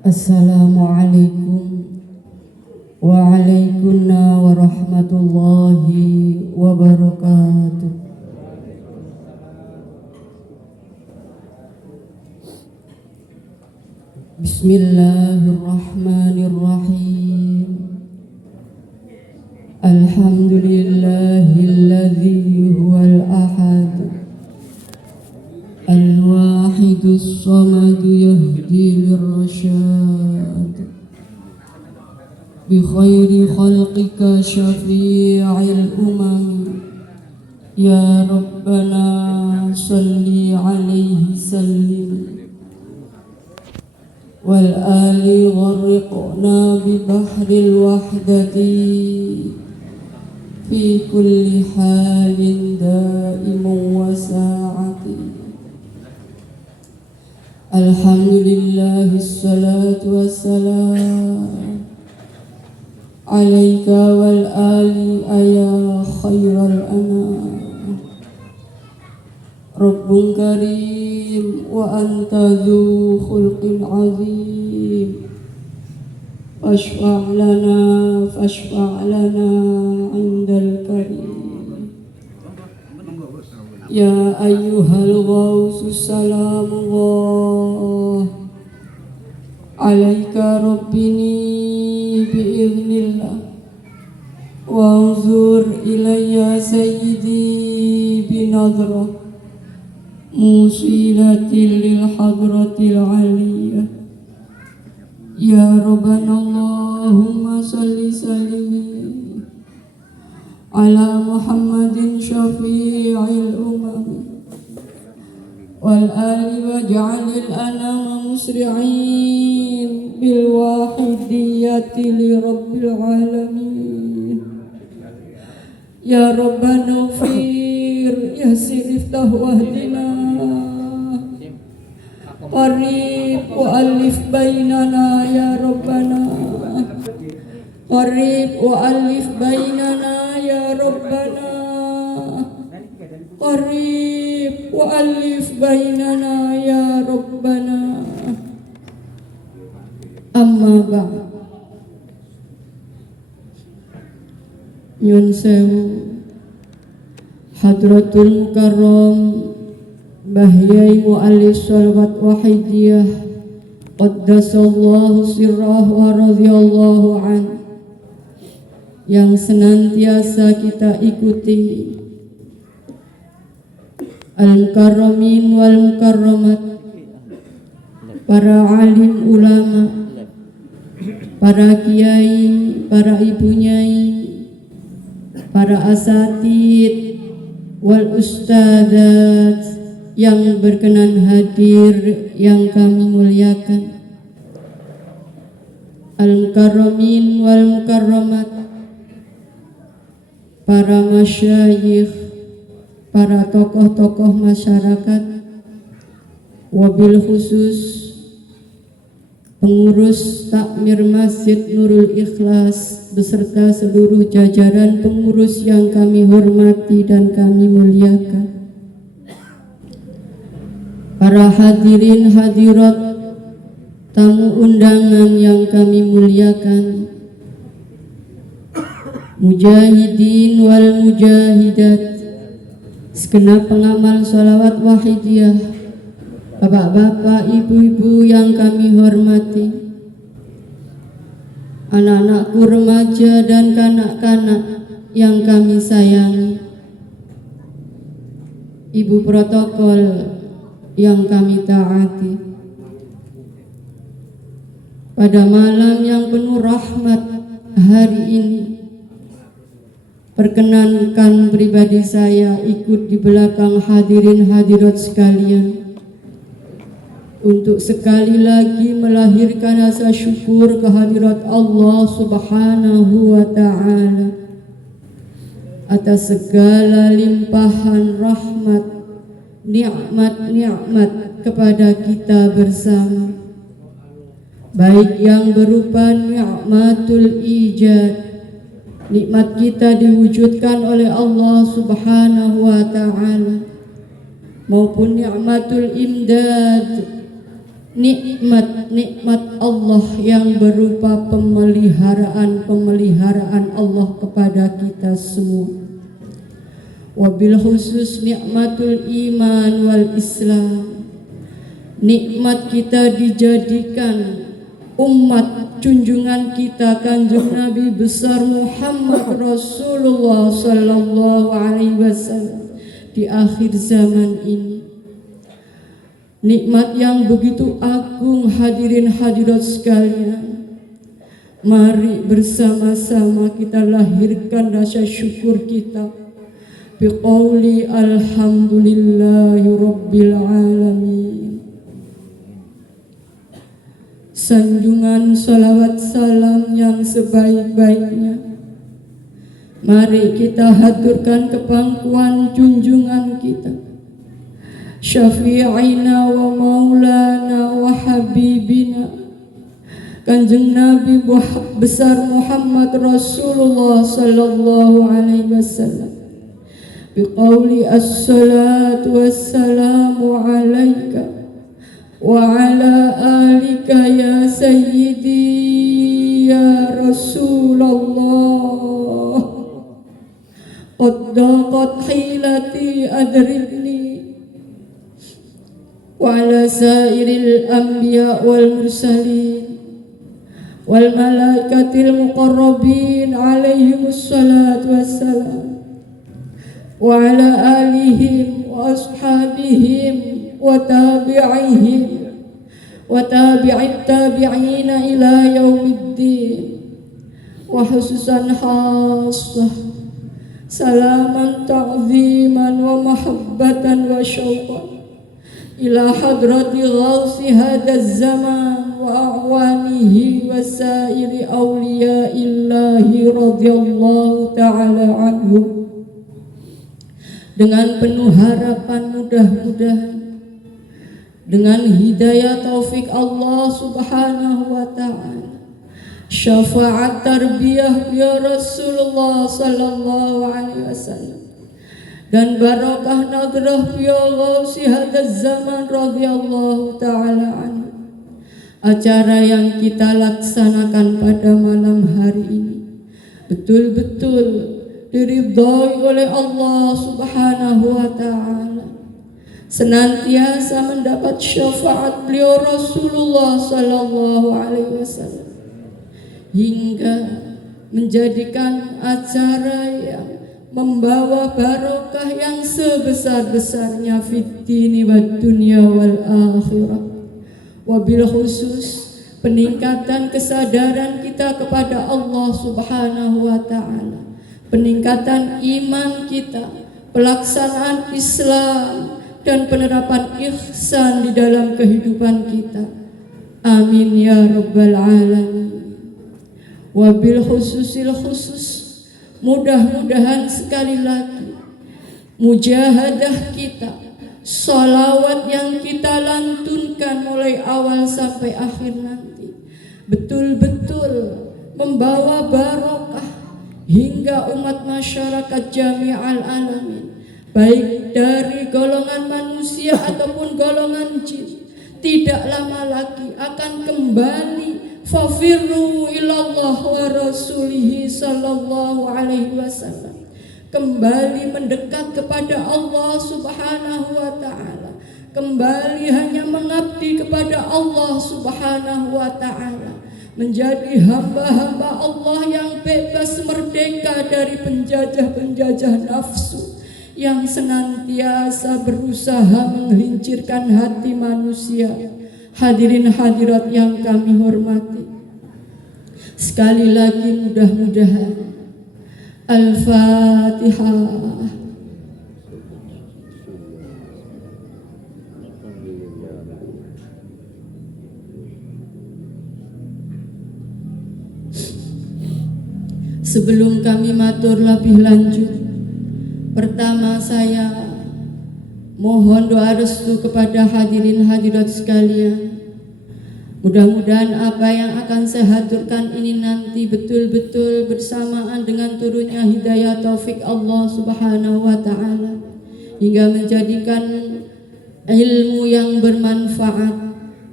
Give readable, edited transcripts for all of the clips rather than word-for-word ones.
Assalamualaikum waalaikumsalam warahmatullahi wabarakatuh. Bismillahirrahmanirrahim. Alhamdulillahilladzi huwal ahad al-wahidus samad yahdi lirrasyad bi khairi khalqika syafi'il umam ya rabbana salli alaihi sallim wal ali gharriqna bi bahril wahdati fi kulli halin daimun wa sa'ati. Alhamdulillah, salatu wassalam alaika wal ali ya khairal anam. Rabbun karim wa anta dzu khulqin azim. Fashfa' lana indal karim. Ya ayyuhal ghawsu salamullah alaika rabbini bi'iznillah wanzur ilayya sayyidi binadra musilatil lil hadratil aliyah. Ya Rabbana Allahumma salli sallim ala Muhammadin syafi'il umam wal ali waj'alil anama musri'in bil wahidiyati li rabbil alamin. Ya Rabbana ufir yassir iftah wahdina qarib wa alif bainana ya Rabbana qarib wa alif bainana ya Rabbana qarib wa alif bainana ya Rabbana. Amma ba'd. Nyun sewu Hadratul Mukarram Bahyai Mu'alif Shalawat Wahidiyah Qaddasallahu sirrah wa radhiyallahu an, yang senantiasa kita ikuti al-mukarramin wal mukarramat, para alim ulama, para kiai, para ibu nyai, para asatid wal ustadzat yang berkenan hadir yang kami muliakan, al-mukarramin wal mukarramat, para masyayikh, para tokoh-tokoh masyarakat, wabil khusus pengurus takmir Masjid Nurul Ikhlas beserta seluruh jajaran pengurus yang kami hormati dan kami muliakan, para hadirin hadirat tamu undangan yang kami muliakan, mujahidin wal mujahidat, segenap pengamal sholawat wahidiyah, bapak-bapak, ibu-ibu yang kami hormati, anak-anakku remaja dan kanak-kanak yang kami sayangi, ibu protokol yang kami taati. Pada malam yang penuh rahmat hari ini, perkenankan pribadi saya ikut di belakang hadirin hadirat sekalian untuk sekali lagi melahirkan rasa syukur kehadirat Allah Subhanahu wa ta'ala atas segala limpahan rahmat, nikmat-nikmat kepada kita bersama, baik yang berupa nikmatul ijad, nikmat kita diwujudkan oleh Allah Subhanahu wa ta'ala, maupun nikmatul imdad, nikmat Allah yang berupa pemeliharaan Allah kepada kita semua. Wabil khusus nikmatul iman wal Islam, nikmat kita dijadikan umat junjungan kita Kanjeng Nabi besar Muhammad Rasulullah sallallahu alaihi wasallam di akhir zaman ini. Nikmat yang begitu agung, hadirin hadirat sekalian. Mari bersama-sama kita lahirkan rasa syukur kita biqauli alhamdulillahi rabbil alamin. Sanjungan salawat salam yang sebaik-baiknya mari kita haturkan ke pangkuan junjungan kita, syafi'ina wa maulana wa habibina Kanjeng Nabi besar Muhammad Rasulullah sallallahu alaihi wasallam biqauli as-salatu wassalamu alaika wa ala alika ya sayyidi ya Rasulullah qad daqat hilati adrikni wa ala sairil anbiya wal mursalin wal malaikatil muqarrabin alaihimus salatu wassalam wa ala alihim wa ashabihim wa tabi'ihim wa tabi'it tabi'ina ila yaumiddin wa khususan khassah salaman ta'ziman wa mahabbatan wa syauqan ila hadrati ghausi hadaz zaman wa a'wanihi wa sairi awliyaillahi radhiyallahu ta'ala anhu. Dengan penuh harapan mudah-mudahan dengan hidayah taufik Allah subhanahu wa ta'ala, syafaat tarbiyah ya Rasulullah sallallahu alaihi wasallam, dan barakah nadrah ya ghausi hadaz zaman radhiyallahu ta'ala anhu. Acara yang kita laksanakan pada malam hari ini betul-betul diridhai oleh Allah subhanahu wa ta'ala, senantiasa mendapat syafaat beliau Rasulullah sallallahu alaihi wasallam, hingga menjadikan acara yang membawa barokah yang sebesar-besarnya fid dini wad dunya wal akhirah. Wabil khusus peningkatan kesadaran kita kepada Allah subhanahu wa ta'ala, peningkatan iman kita, pelaksanaan Islam dan penerapan ihsan di dalam kehidupan kita. Amin ya rabbal alamin. Wabil khususil khusus, mudah-mudahan sekali lagi mujahadah kita, salawat yang kita lantunkan mulai awal sampai akhir nanti betul-betul membawa barokah hingga umat masyarakat jami'al alamin, baik dari golongan manusia ataupun golongan jin, tidak lama lagi akan kembali fafirru ilallah wa rasulihi sallallahu alaihi wasallam, kembali mendekat kepada Allah subhanahu wa ta'ala, kembali hanya mengabdi kepada Allah subhanahu wa ta'ala, menjadi hamba-hamba Allah yang bebas merdeka dari penjajah-penjajah nafsu yang senantiasa berusaha menggelincirkan hati manusia. Hadirin hadirat yang kami hormati, sekali lagi mudah-mudahan Al-Fatihah. Sebelum kami matur lebih lanjut, pertama saya mohon doa restu kepada hadirin hadirat sekalian. Mudah-mudahan apa yang akan saya haturkan ini nanti betul-betul bersamaan dengan turunnya hidayah taufik Allah subhanahu wa ta'ala, hingga menjadikan ilmu yang bermanfaat,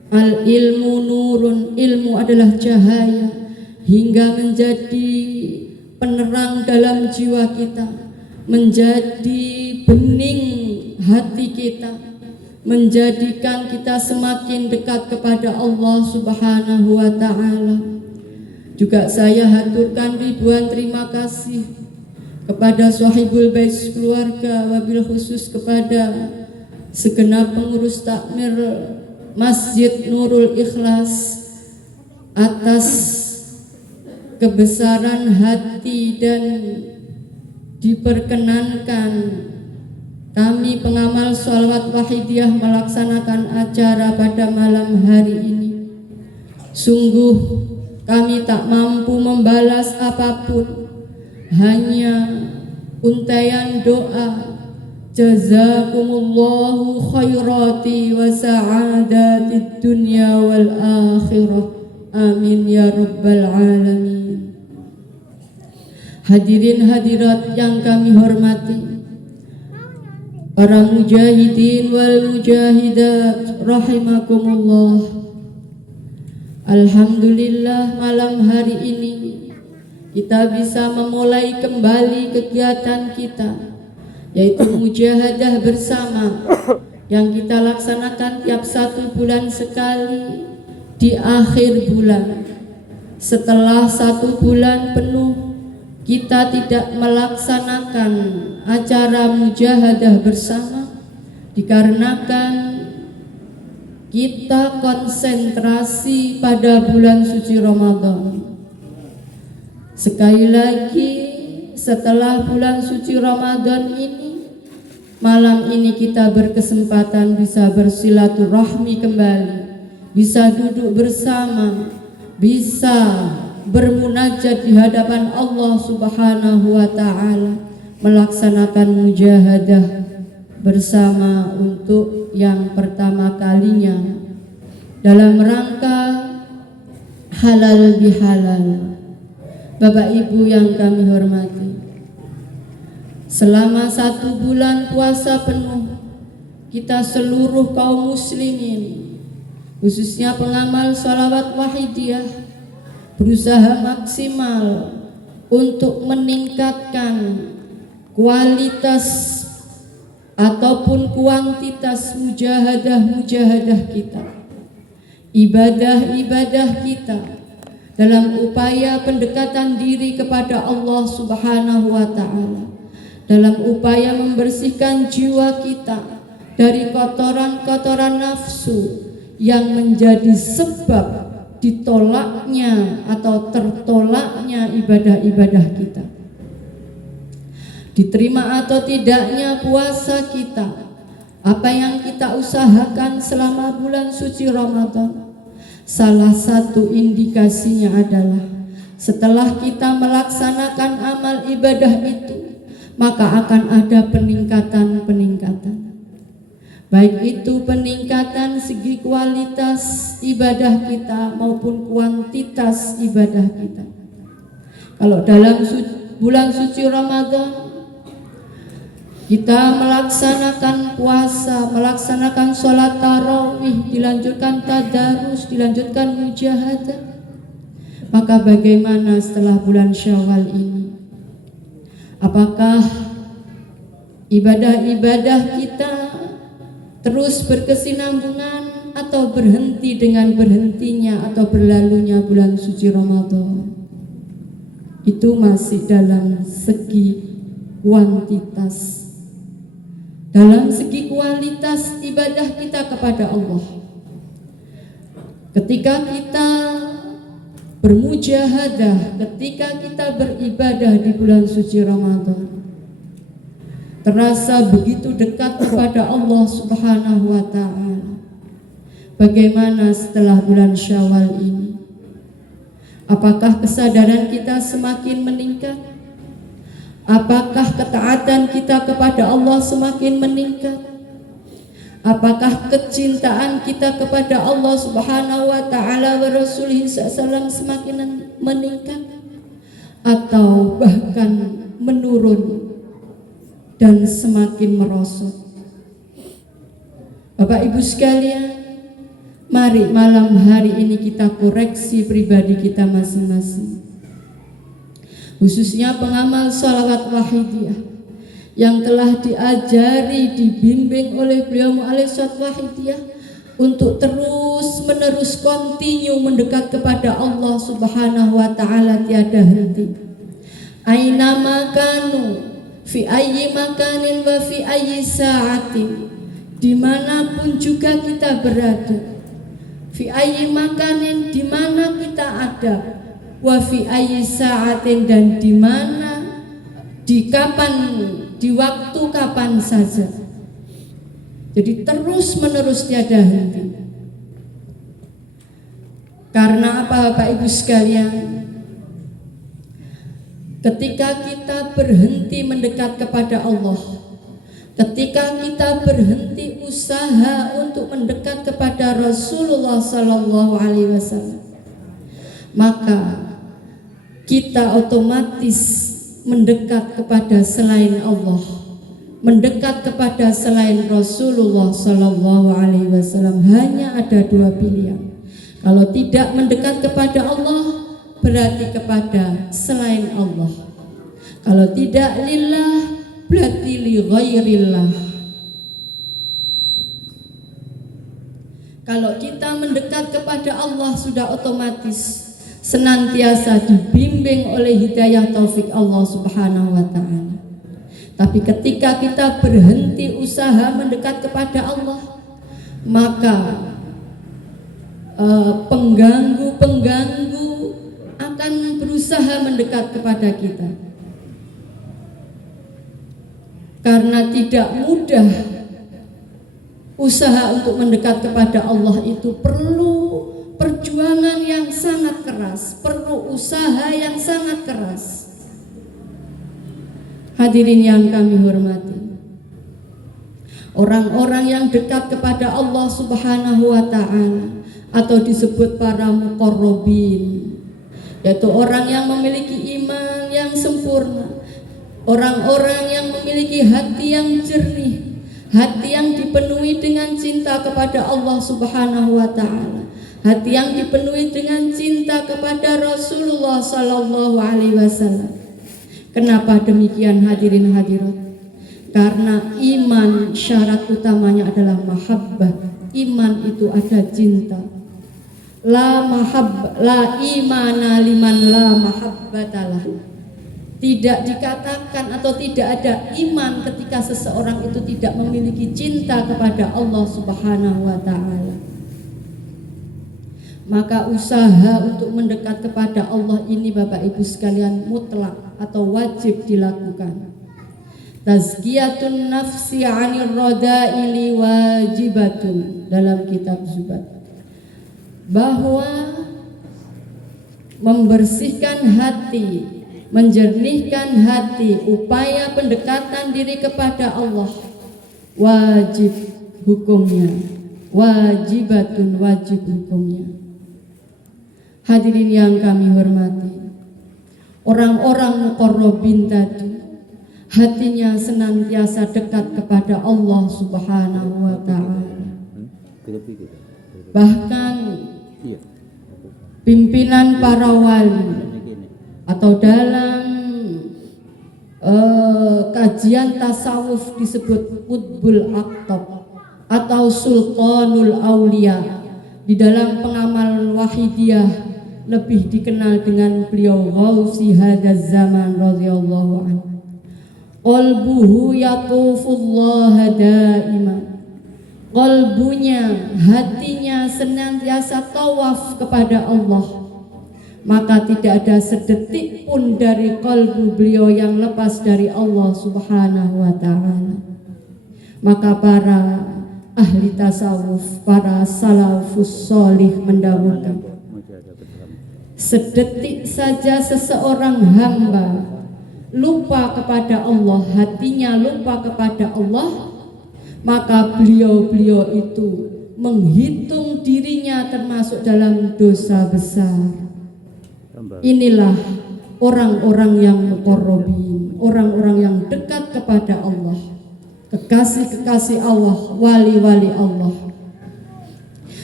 Al ilmu nurun, ilmu adalah cahaya hingga menjadi penerang dalam jiwa kita, menjadi bening hati kita, menjadikan kita semakin dekat kepada Allah Subhanahu wa ta'ala. Juga saya haturkan ribuan terima kasih kepada Sahibul Bait keluarga, wabil khusus kepada segenap pengurus takmir Masjid Nurul Ikhlas atas kebesaran hati dan diperkenankan kami pengamal sholawat wahidiyah melaksanakan acara pada malam hari ini. Sungguh kami tak mampu membalas apapun, hanya untaian doa. Jazakumullahu khairati wa sa'adatid dunya wal akhirah. Amin ya rabbal alamin. Hadirin hadirat yang kami hormati, para mujahidin wal mujahidat rahimakumullah. Alhamdulillah malam hari ini kita bisa memulai kembali kegiatan kita, yaitu mujahadah bersama yang kita laksanakan tiap 1 bulan sekali di akhir bulan. Setelah 1 bulan penuh kita tidak melaksanakan acara mujahadah bersama dikarenakan kita konsentrasi pada bulan suci Ramadan. Sekali lagi, setelah bulan suci Ramadan ini, malam ini kita berkesempatan bisa bersilaturahmi kembali, bisa duduk bersama, bisa bermunajat di hadapan Allah Subhanahu wa ta'ala, melaksanakan mujahadah bersama untuk yang pertama kalinya dalam rangka halal bihalal. Bapak Ibu yang kami hormati, selama 1 bulan puasa penuh kita seluruh kaum muslimin, khususnya pengamal sholawat wahidiyah, berusaha maksimal untuk meningkatkan kualitas ataupun kuantitas mujahadah kita, ibadah kita, dalam upaya pendekatan diri kepada Allah Subhanahu wa ta'ala, dalam upaya membersihkan jiwa kita dari kotoran-kotoran nafsu yang menjadi sebab ditolaknya atau tertolaknya ibadah-ibadah kita, diterima atau tidaknya puasa kita, apa yang kita usahakan selama bulan suci Ramadan. Salah satu indikasinya adalah setelah kita melaksanakan amal ibadah itu, maka akan ada peningkatan. Baik itu peningkatan segi kualitas ibadah kita maupun kuantitas ibadah kita. Kalau dalam bulan suci Ramadan kita melaksanakan puasa, melaksanakan sholat tarawih, dilanjutkan tadarus, dilanjutkan mujahadah, maka bagaimana setelah bulan Syawal ini? Apakah ibadah-ibadah kita terus berkesinambungan atau berhenti dengan berhentinya atau berlalunya bulan suci Ramadan? Itu masih dalam segi kuantitas. Dalam segi kualitas ibadah kita kepada Allah, ketika kita bermujahadah, ketika kita beribadah di bulan suci Ramadan, terasa begitu dekat kepada Allah Subhanahu wa ta'ala. Bagaimana setelah bulan Syawal ini? Apakah kesadaran kita semakin meningkat? Apakah ketaatan kita kepada Allah semakin meningkat? Apakah kecintaan kita kepada Allah Subhanahu wa ta'ala wa Rasulih SAW semakin meningkat? Atau bahkan menurun dan semakin merosot? Bapak Ibu sekalian, Mari malam hari ini kita koreksi pribadi kita masing-masing, khususnya pengamal sholawat wahidiyah yang telah diajari, dibimbing oleh beliau mu'alif sholawat wahidiyah untuk terus menerus kontinu mendekat kepada Allah Subhanahu wa ta'ala tiada henti. Aina makanu fi ayyi makanin wa fi ayyi sa'atin, dimanapun juga kita berada, fi ayyi makanin, di mana kita ada, wa fi ayyi sa'atin, dan di mana, di kapan, di waktu kapan saja. Jadi terus menerus tiada henti. Karena apa Bapak Ibu sekalian? Ketika kita berhenti mendekat kepada Allah, ketika kita berhenti usaha untuk mendekat kepada Rasulullah Sallallahu Alaihi Wasallam, maka kita otomatis mendekat kepada selain Allah, mendekat kepada selain Rasulullah Sallallahu Alaihi Wasallam. Hanya ada dua pilihan. Kalau tidak mendekat kepada Allah, berarti kepada selain Allah. Kalau tidak lillah, berarti li ghairillah. Kalau kita mendekat kepada Allah, sudah otomatis senantiasa dibimbing oleh hidayah taufik Allah Subhanahu wa ta'ala. Tapi ketika kita berhenti usaha mendekat kepada Allah, maka pengganggu-pengganggu akan berusaha mendekat kepada kita. Karena tidak mudah, usaha untuk mendekat kepada Allah itu perlu perjuangan yang sangat keras, perlu usaha yang sangat keras. Hadirin yang kami hormati, orang-orang yang dekat kepada Allah Subhanahu wa ta'ala atau disebut para muqarrabin, yaitu orang yang memiliki iman yang sempurna, orang-orang yang memiliki hati yang jernih, hati yang dipenuhi dengan cinta kepada Allah Subhanahu wa ta'ala, hati yang dipenuhi dengan cinta kepada Rasulullah Sallallahu Alaihi Wasallam. Kenapa demikian hadirin hadirat? Karena iman syarat utamanya adalah mahabbah. Iman itu ada cinta. La imana liman la mahabbatalah. Tidak dikatakan atau tidak ada iman ketika seseorang itu tidak memiliki cinta kepada Allah Subhanahu wa ta'ala. Maka usaha untuk mendekat kepada Allah ini Bapak Ibu sekalian mutlak atau wajib dilakukan. Tazkiyatun nafsi 'anil rada'ili wajibatun, dalam kitab Zubat, bahwa membersihkan hati, menjernihkan hati, upaya pendekatan diri kepada Allah wajib hukumnya, wajibatun, wajib hukumnya. Hadirin yang kami hormati, orang-orang muqarrabin tadi hatinya senantiasa dekat kepada Allah Subhanahu wa ta'ala. Bahkan pimpinan para wali atau dalam kajian tasawuf disebut Qutbul Aqtab atau Sultanul Aulia, di dalam pengamal wahidiyah lebih dikenal dengan beliau Ghausi hadzal zaman radhiyallahu anhu. Qalbuhu yatufullaha daiman, qalbunya, hatinya senantiasa tawaf kepada Allah, maka tidak ada sedetik pun dari qalbu beliau yang lepas dari Allah Subhanahu wa ta'ala. Maka para ahli tasawuf, para salafus sholih mendahulukan, sedetik saja seseorang hamba lupa kepada Allah, hatinya lupa kepada Allah, maka beliau itu menghitung dirinya termasuk dalam dosa besar. Inilah orang-orang yang muqarrabin, orang-orang yang dekat kepada Allah, kekasih-kekasih Allah, wali-wali Allah.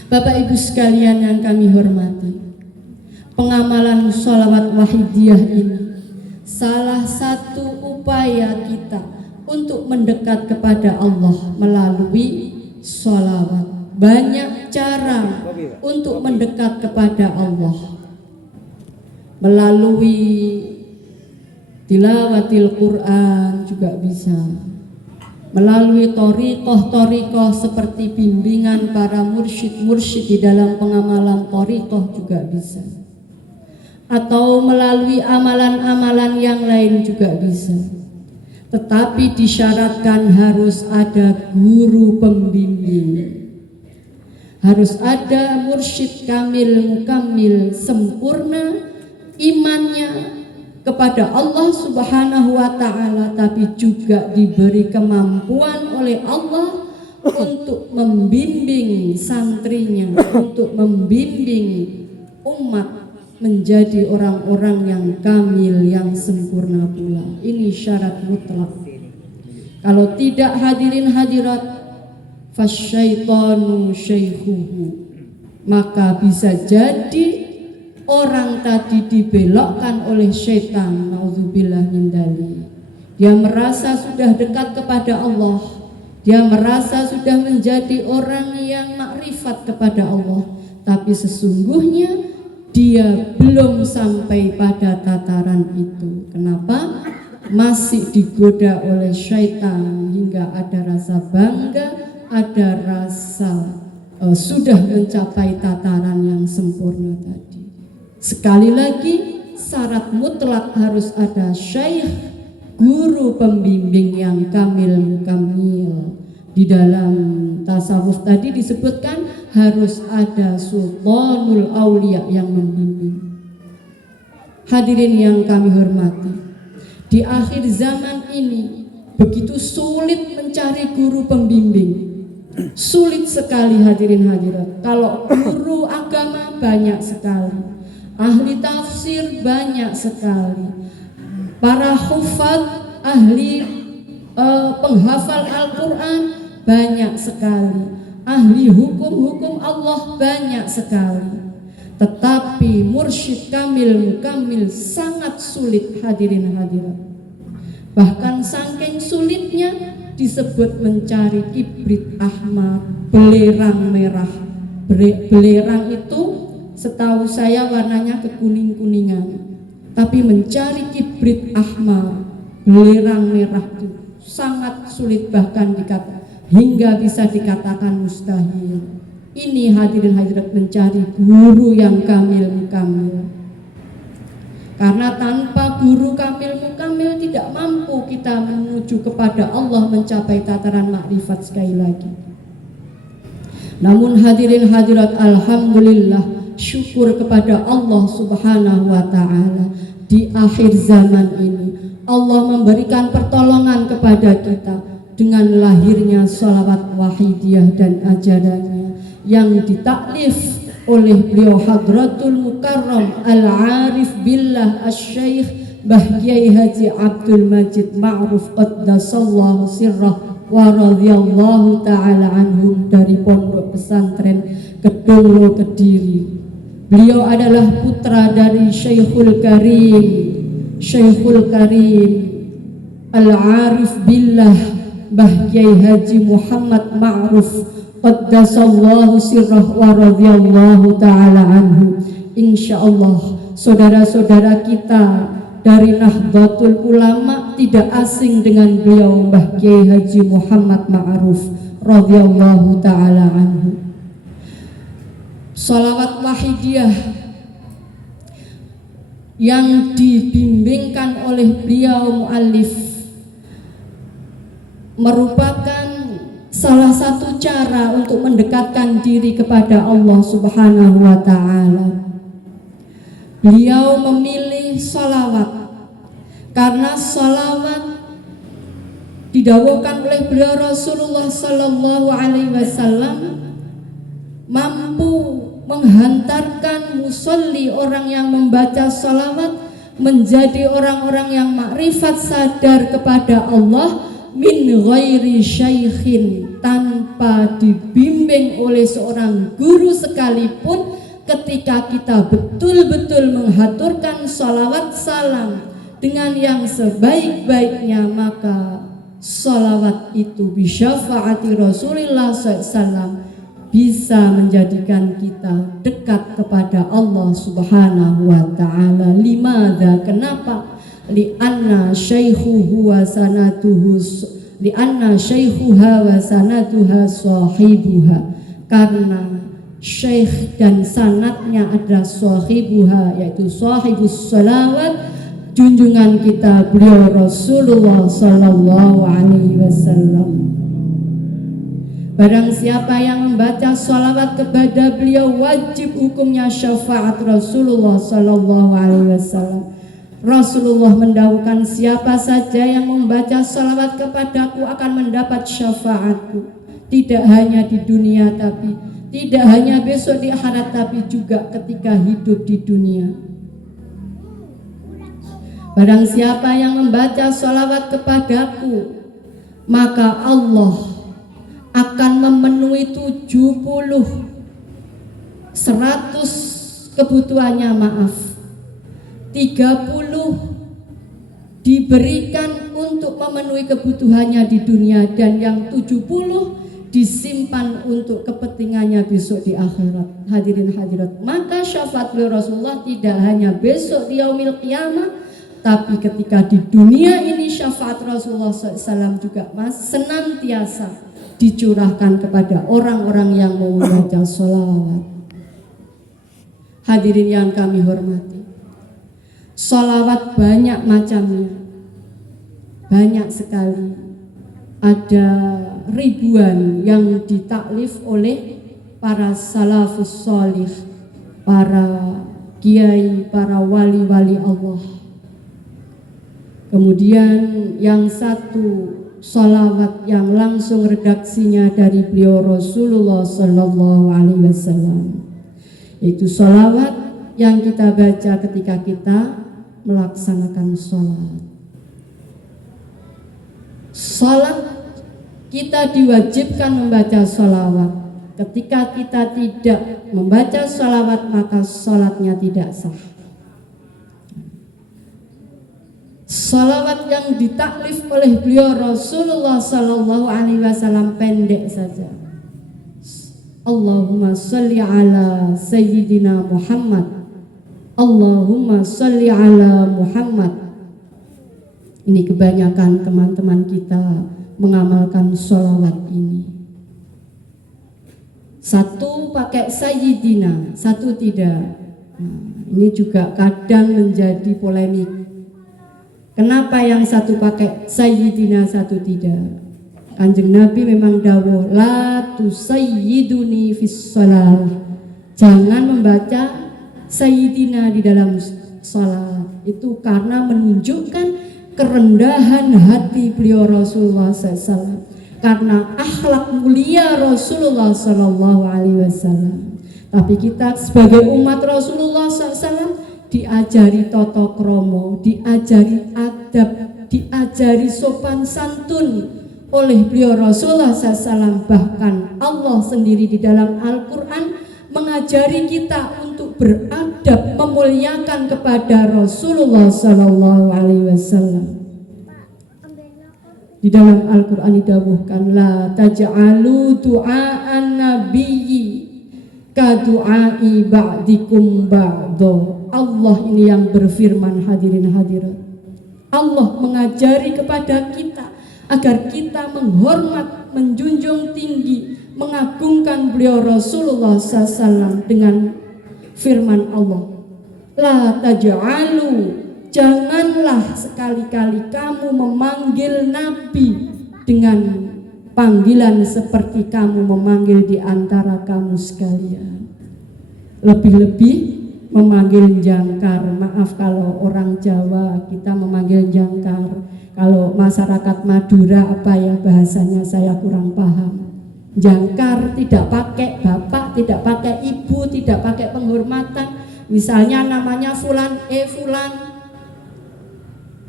Bapak Ibu sekalian yang kami hormati, pengamalan sholawat wahidiyah ini salah satu upaya kita untuk mendekat kepada Allah melalui sholawat. Banyak cara untuk mendekat kepada Allah, melalui tilawatil Quran juga bisa, melalui thariqah seperti bimbingan para mursyid di dalam pengamalan thariqah juga bisa, atau melalui amalan-amalan yang lain juga bisa. Tetapi disyaratkan harus ada guru pembimbing, harus ada mursyid kamil mukamil sempurna imannya kepada Allah Subhanahu wa ta'ala, tapi juga diberi kemampuan oleh Allah untuk membimbing santrinya, untuk membimbing umat menjadi orang-orang yang kamil, yang sempurna pula. Ini syarat mutlak. Kalau tidak hadirin hadirat, fasyaitanu syaikhuhu, maka bisa jadi orang tadi dibelokkan oleh syaitan, naudzubillah min dzalik. Dia merasa sudah dekat kepada Allah, dia merasa sudah menjadi orang yang makrifat kepada Allah, tapi sesungguhnya dia belum sampai pada tataran itu. Kenapa? Masih digoda oleh syaitan hingga ada rasa bangga, ada rasa sudah mencapai tataran yang sempurna tadi. Sekali lagi, syarat mutlak harus ada syaikh, guru pembimbing yang kamil mukamil. Di dalam tasawuf tadi disebutkan harus ada sultanul aulia yang membimbing. Hadirin yang kami hormati, di akhir zaman ini begitu sulit mencari guru pembimbing. Sulit sekali hadirin hadirat. Kalau guru agama banyak sekali, ahli tafsir banyak sekali, para hufad, ahli penghafal Al-Quran banyak sekali, ahli hukum Allah banyak sekali. Tetapi mursyid kamil mukamil sangat sulit hadirin hadirat. Bahkan saking sulitnya disebut mencari kibrit ahmar, belerang merah. Belerang itu setahu saya warnanya kekuning-kuningan, tapi mencari kibrit ahmar, belerang merah itu sangat sulit, bahkan hingga bisa dikatakan mustahil. Ini hadirin hadirat mencari guru yang kamil mukamil. Karena tanpa guru kamil mukamil tidak mampu kita menuju kepada Allah, mencapai tataran makrifat sekali lagi. Namun hadirin hadirat, alhamdulillah, syukur kepada Allah Subhanahu wa ta'ala, di akhir zaman ini Allah memberikan pertolongan kepada kita dengan lahirnya sholawat wahidiyah dan ajarannya yang ditaklif oleh beliau Hadratul Mukarram Al-Arif Billah Asy-Syaikh Mbah Kyai Haji Abdul Majid Ma'ruf Qaddasallahu sirrah wa radhiyallahu ta'ala anhum, dari Pondok Pesantren Kedunglo Kediri. Beliau adalah putra dari Syekhul Karim Al-Arif Billah Mbah Kyai Haji Muhammad Ma'ruf Qaddasallahu sirrah wa radhiyallahu ta'ala anhu. Insyaallah saudara-saudara kita dari Nahdlatul Ulama tidak asing dengan beliau Mbah Kyai Haji Muhammad Ma'ruf radhiyallahu ta'ala anhu. Sholawat wahidiyah yang dibimbingkan oleh beliau muallif merupakan salah satu cara untuk mendekatkan diri kepada Allah Subhanahu wa ta'ala. Beliau memilih sholawat karena sholawat didawuhkan oleh beliau Rasulullah Sallallahu Alaihi Wasallam mampu menghantarkan musolli, orang yang membaca sholawat, menjadi orang-orang yang makrifat sadar kepada Allah, min ghairi syaikhin, tanpa dibimbing oleh seorang guru sekalipun. Ketika kita betul-betul menghaturkan salawat salam dengan yang sebaik-baiknya, maka salawat itu bisyafaati Rasulullah SAW bisa menjadikan kita dekat kepada Allah Subhanahu wa ta'ala. Limadha, kenapa? Li'anna syaikhuhu wa sanatuhu, li'anna syaikhuha wa sanatuha sahibuha, karena syekh dan sanatnya adalah sahibuha, yaitu sahibus salawat, junjungan kita beliau Rasulullah sallallahu alaihi wasallam. Barang siapa yang membaca salawat kepada beliau, wajib hukumnya syafaat Rasulullah sallallahu alaihi wasallam. Rasulullah mendahulukan, siapa saja yang membaca salawat kepadaku akan mendapat syafaatku, tidak hanya di dunia, tapi tidak hanya besok di akhirat, tapi juga ketika hidup di dunia. Barang siapa yang membaca sholawat kepadaku, maka Allah akan memenuhi 70, 100 kebutuhannya, 30 diberikan untuk memenuhi kebutuhannya di dunia, dan yang 70 disimpan untuk kepentingannya besok di akhirat. Hadirin hadirat, maka syafaat beliau Rasulullah tidak hanya besok di yaumil qiyamah, tapi ketika di dunia ini syafaat Rasulullah SAW juga senantiasa dicurahkan kepada orang-orang yang mau membaca sholawat. Hadirin yang kami hormati, sholawat banyak macamnya, banyak sekali. Ada ribuan yang ditaklif oleh para salafus sholih, para kiai, para wali-wali Allah. Kemudian yang satu sholawat yang langsung redaksinya dari beliau Rasulullah Sallallahu Alaihi Wasallam, yaitu sholawat yang kita baca ketika kita melaksanakan sholat. Sholat kita diwajibkan membaca sholawat. Ketika kita tidak membaca sholawat, maka sholatnya tidak sah. Sholawat yang ditaklif oleh beliau Rasulullah Sallallahu Alaihi Wasallam pendek saja. Allahumma sholli ala Sayyidina Muhammad, Allahumma sholli ala Muhammad. Ini kebanyakan teman-teman kita mengamalkan sholawat ini. Satu pakai Sayyidina, satu tidak. Ini juga kadang menjadi polemik. Kenapa yang satu pakai Sayyidina, satu tidak? Kanjeng Nabi memang dawuh, la tusayyiduni fis shalah. Jangan membaca Sayyidina di dalam salat. Itu karena menunjukkan kerendahan hati beliau Rasulullah SAW, karena akhlak mulia Rasulullah SAW. Tapi kita sebagai umat Rasulullah SAW diajari tata krama, diajari adab, diajari sopan santun oleh beliau Rasulullah SAW. Bahkan Allah sendiri di dalam Al-Quran mengajari kita untuk beradab, memuliakan kepada Rasulullah Sallallahu Alaihi Wasallam. Di dalam Al-Quran didawuhkan, la taj'alu du'aan nabiyyi ka du'ai ba'dikum ba'do. Allah ini yang berfirman, hadirin hadirat. Allah mengajari kepada kita agar kita menghormat, menjunjung tinggi, mengagungkan beliau Rasulullah SAW dengan firman Allah, la taj'alu, janganlah sekali-kali kamu memanggil Nabi dengan panggilan seperti kamu memanggil di antara kamu sekalian. Lebih-lebih memanggil jangkar. Maaf kalau orang Jawa kita memanggil jangkar. Kalau masyarakat Madura apa ya bahasanya saya kurang paham. Jangkar tidak pakai bapak, tidak pakai ibu, tidak pakai penghormatan. Misalnya namanya fulan, fulan.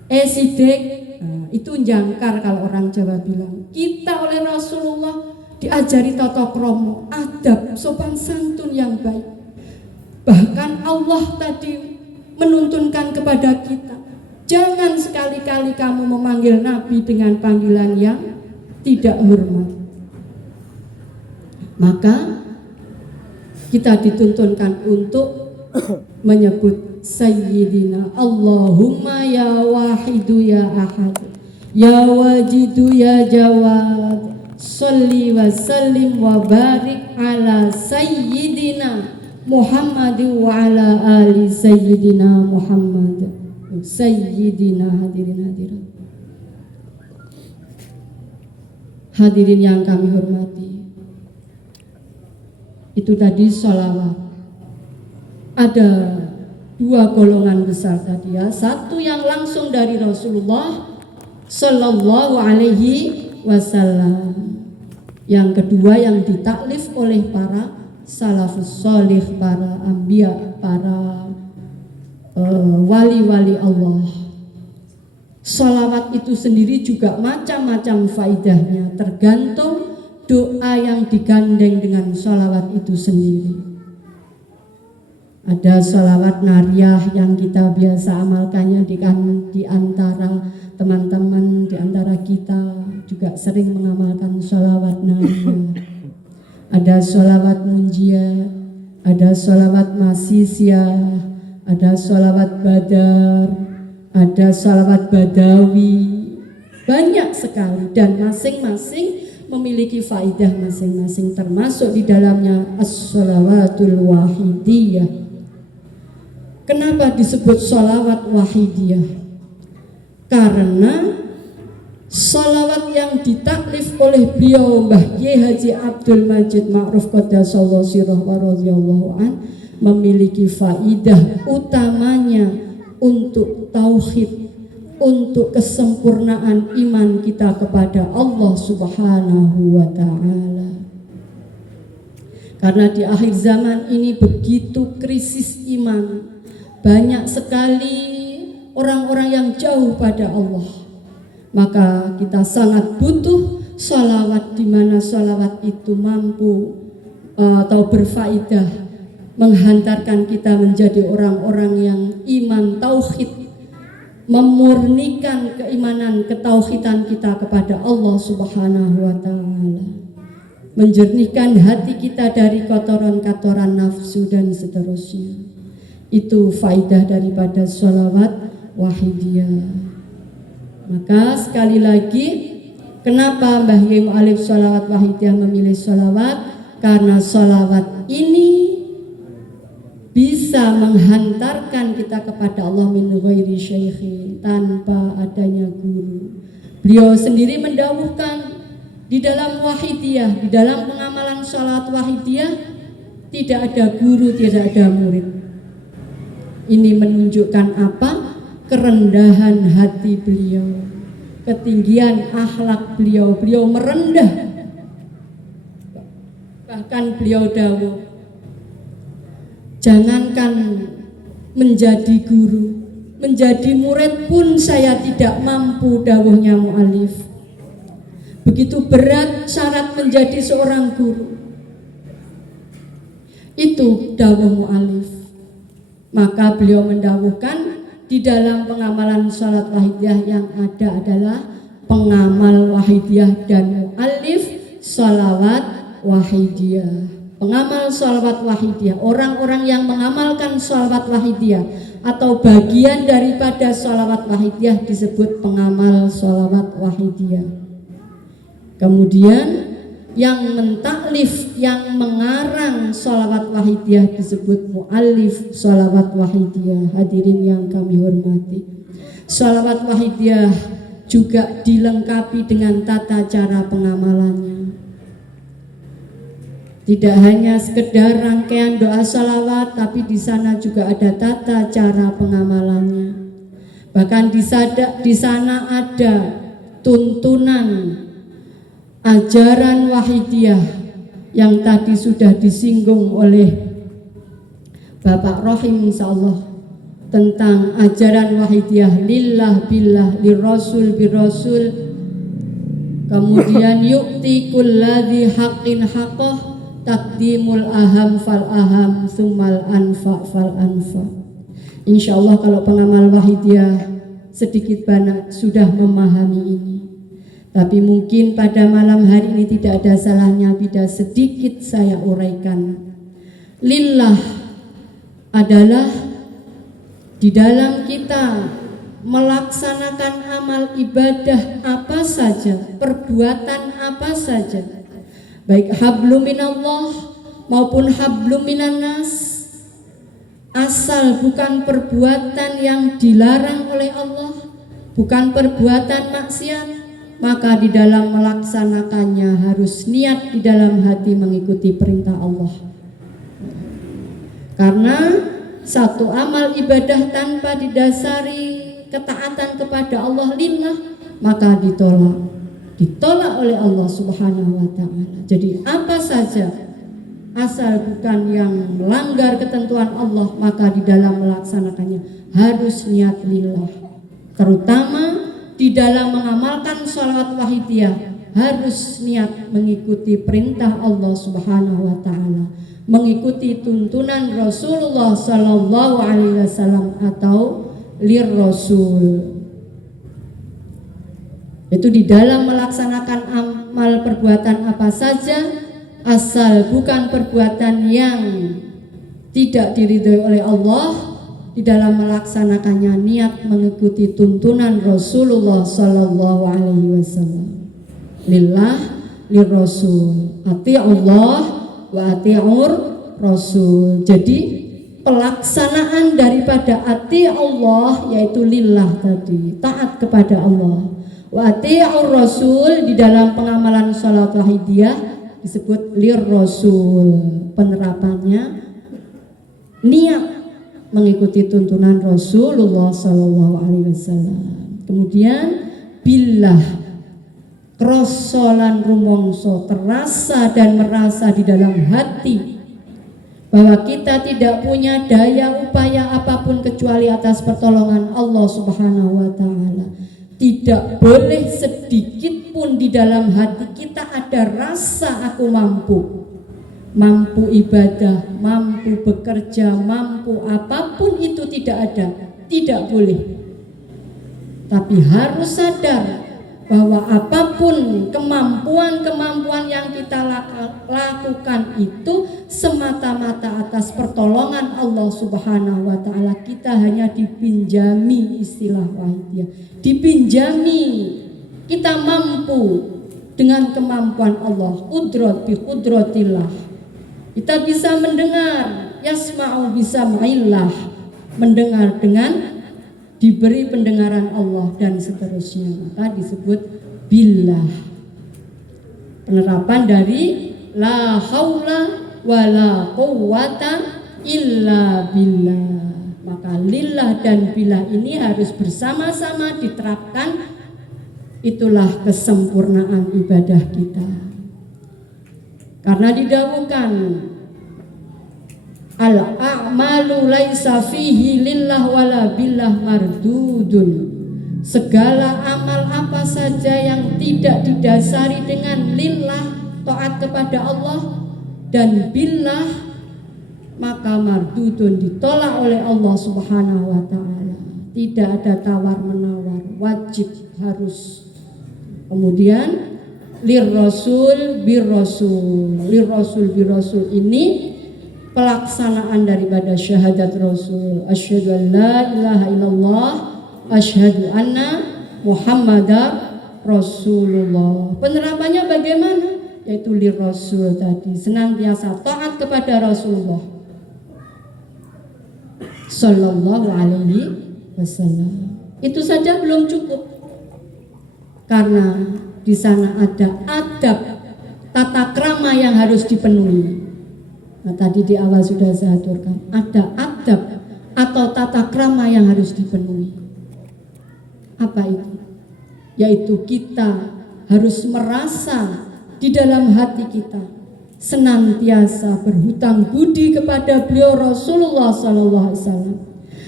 sidik, itu jangkar kalau orang Jawa bilang. Kita oleh Rasulullah diajari tata krama, adab, sopan santun yang baik. Bahkan Allah tadi menuntunkan kepada kita, jangan sekali-kali kamu memanggil Nabi dengan panggilan yang tidak hormat. Maka kita dituntunkan untuk menyebut Sayyidina Allahumma ya wahidu ya ahad ya wajidu ya jawad sholli wa sallim wa barik ala Sayyidina Muhammad wa ala ali Sayyidina Muhammad. Sayyidina, hadirin hadirat, hadirin yang kami hormati, itu tadi sholawat. Ada dua golongan besar tadi ya. Satu yang langsung dari Rasulullah Sallallahu Alaihi Wasallam. Yang kedua yang ditaklif oleh para salafus sholih, para anbiya, para wali-wali Allah. Sholawat itu sendiri juga macam-macam faidahnya, tergantung doa yang digandeng dengan sholawat itu sendiri. Ada sholawat nariyah yang kita biasa amalkannya di antara teman-teman, di antara kita juga sering mengamalkan sholawat nariyah. Ada sholawat munjiah, ada sholawat masisyah, ada sholawat badar, ada sholawat badawi. Banyak sekali dan masing-masing memiliki faidah masing-masing, termasuk di dalamnya as-sholawatul wahidiyah. Kenapa disebut sholawat wahidiyah? Karena sholawat yang ditaklif oleh beliau Mbah Kiai Haji Abdul Majid Ma'ruf Qaddasallahu sirrah wa radhiyallahu an memiliki faidah utamanya untuk tauhid, untuk kesempurnaan iman kita kepada Allah Subhanahu wa ta'ala. Karena di akhir zaman ini begitu krisis iman, banyak sekali orang-orang yang jauh pada Allah. Maka kita sangat butuh sholawat, di mana sholawat itu mampu atau berfaedah menghantarkan kita menjadi orang-orang yang iman tauhid, memurnikan keimanan ketauhidan kita kepada Allah Subhanahu wa ta'ala, menjernihkan hati kita dari kotoran-kotoran nafsu dan seterusnya. Itu faidah daripada sholawat wahidiyah. Maka sekali lagi, kenapa Mbah Yai Mu'alif sholawat wahidiyah memilih sholawat? Karena sholawat ini bisa menghantarkan kita kepada Allah min ghairi syaikhin, tanpa adanya guru. Beliau sendiri mendawuhkan di dalam wahidiyah, di dalam pengamalan sholawat wahidiyah, tidak ada guru, tidak ada murid. Ini menunjukkan apa? Kerendahan hati beliau, ketinggian akhlak beliau. Beliau merendah. Bahkan beliau dawuh, jangankan menjadi guru, menjadi murid pun saya tidak mampu, dawuhnya mu'alif. Begitu berat syarat menjadi seorang guru. Itu dawuh mu'alif. Maka beliau mendawuhkan di dalam pengamalan sholat wahidiyah yang ada adalah pengamal wahidiyah dan mu'alif sholawat wahidiyah. Pengamal sholawat wahidiyah, orang-orang yang mengamalkan sholawat wahidiyah atau bagian daripada sholawat wahidiyah disebut pengamal sholawat wahidiyah. Kemudian yang mentaklif, yang mengarang sholawat wahidiyah disebut mu'alif sholawat wahidiyah. Hadirin yang kami hormati, sholawat wahidiyah juga dilengkapi dengan tata cara pengamalannya. Tidak hanya sekedar rangkaian doa sholawat, tapi di sana juga ada tata cara pengamalannya. Bahkan di sana ada tuntunan ajaran wahidiyah yang tadi sudah disinggung oleh Bapak Rohim insyaallah tentang ajaran wahidiyah lillah billah lirrasul birrasul, kemudian yu'ti kulladzi haqqin haqqah, takdimul aham fal aham summal anfa fal anfa. Insyaallah kalau pengamal wahidiyah sedikit banyak sudah memahami ini. Tapi mungkin pada malam hari ini tidak ada salahnya bila sedikit saya uraikan. Lillah adalah di dalam kita melaksanakan amal ibadah apa saja, perbuatan apa saja, baik hablum minallah maupun hablum minannas, asal bukan perbuatan yang dilarang oleh Allah, bukan perbuatan maksiat, maka di dalam melaksanakannya harus niat di dalam hati mengikuti perintah Allah. Karena satu amal ibadah tanpa didasari ketaatan kepada Allah lillah, maka ditolak oleh Allah Subhanahu wa taala. Jadi apa saja asal bukan yang melanggar ketentuan Allah, maka di dalam melaksanakannya harus niat lillah. Terutama di dalam mengamalkan sholawat wahidiyah harus niat mengikuti perintah Allah Subhanahu wa taala, mengikuti tuntunan Rasulullah sallallahu alaihi wasallam atau lirrasul. Itu di dalam melaksanakan amal perbuatan apa saja, asal bukan perbuatan yang tidak diridhoi oleh Allah, di dalam melaksanakannya niat mengikuti tuntunan Rasulullah sallallahu alaihi wasallam. Lillah lirrasul, ati'ullah wa ati'ur rasul. Jadi pelaksanaan daripada ati'ullah yaitu lillah tadi, taat kepada Allah. Wa ati'ur rasul di dalam pengamalan salat wahidiyah disebut lirrasul. Penerapannya niat mengikuti tuntunan Rasulullah sallallahu alaihi wasallam. Kemudian billah, krosolan rumongso, terasa dan merasa di dalam hati bahwa kita tidak punya daya upaya apapun kecuali atas pertolongan Allah Subhanahu wa taala. Tidak boleh sedikit pun di dalam hati kita ada rasa aku mampu ibadah, mampu bekerja, mampu apapun itu tidak ada, tidak boleh. Tapi harus sadar bahwa apapun kemampuan yang kita lakukan itu semata-mata atas pertolongan Allah Subhanahu wa taala. Kita hanya dipinjami, istilah wahidiyah, dipinjami. Kita mampu dengan kemampuan Allah, qudrat bi qudratillah. Kita bisa mendengar, yasma'u bisa ma'illah, mendengar dengan diberi pendengaran Allah dan seterusnya. Maka disebut billah. Penerapan dari la haula wala quwwata illa billah. Maka lillah dan billah ini harus bersama-sama diterapkan. Itulah kesempurnaan ibadah kita. Karena didhawuhkan al-a'malu laisa fihi lillah wala billah mardudun. Segala amal apa saja yang tidak didasari dengan lillah, taat kepada Allah, dan billah, maka mardudun, ditolak oleh Allah Subhanahu wa taala. Tidak ada tawar-menawar, wajib harus. Kemudian lirrasul birrasul. Lirrasul birrasul ini pelaksanaan daripada syahadat Rasul, asyhadu an la ilaha illallah, asyhadu anna Muhammadar Rasulullah. Penerapannya bagaimana? Yaitu lirrasul tadi, senantiasa taat kepada Rasulullah sallallahu alaihi wasallam. Itu saja belum cukup, karena di sana ada adab tata krama yang harus dipenuhi. Nah, tadi di awal sudah saya aturkan, ada adab atau tata krama yang harus dipenuhi. Apa itu? Yaitu kita harus merasa di dalam hati kita senantiasa berhutang budi kepada beliau Rasulullah SAW,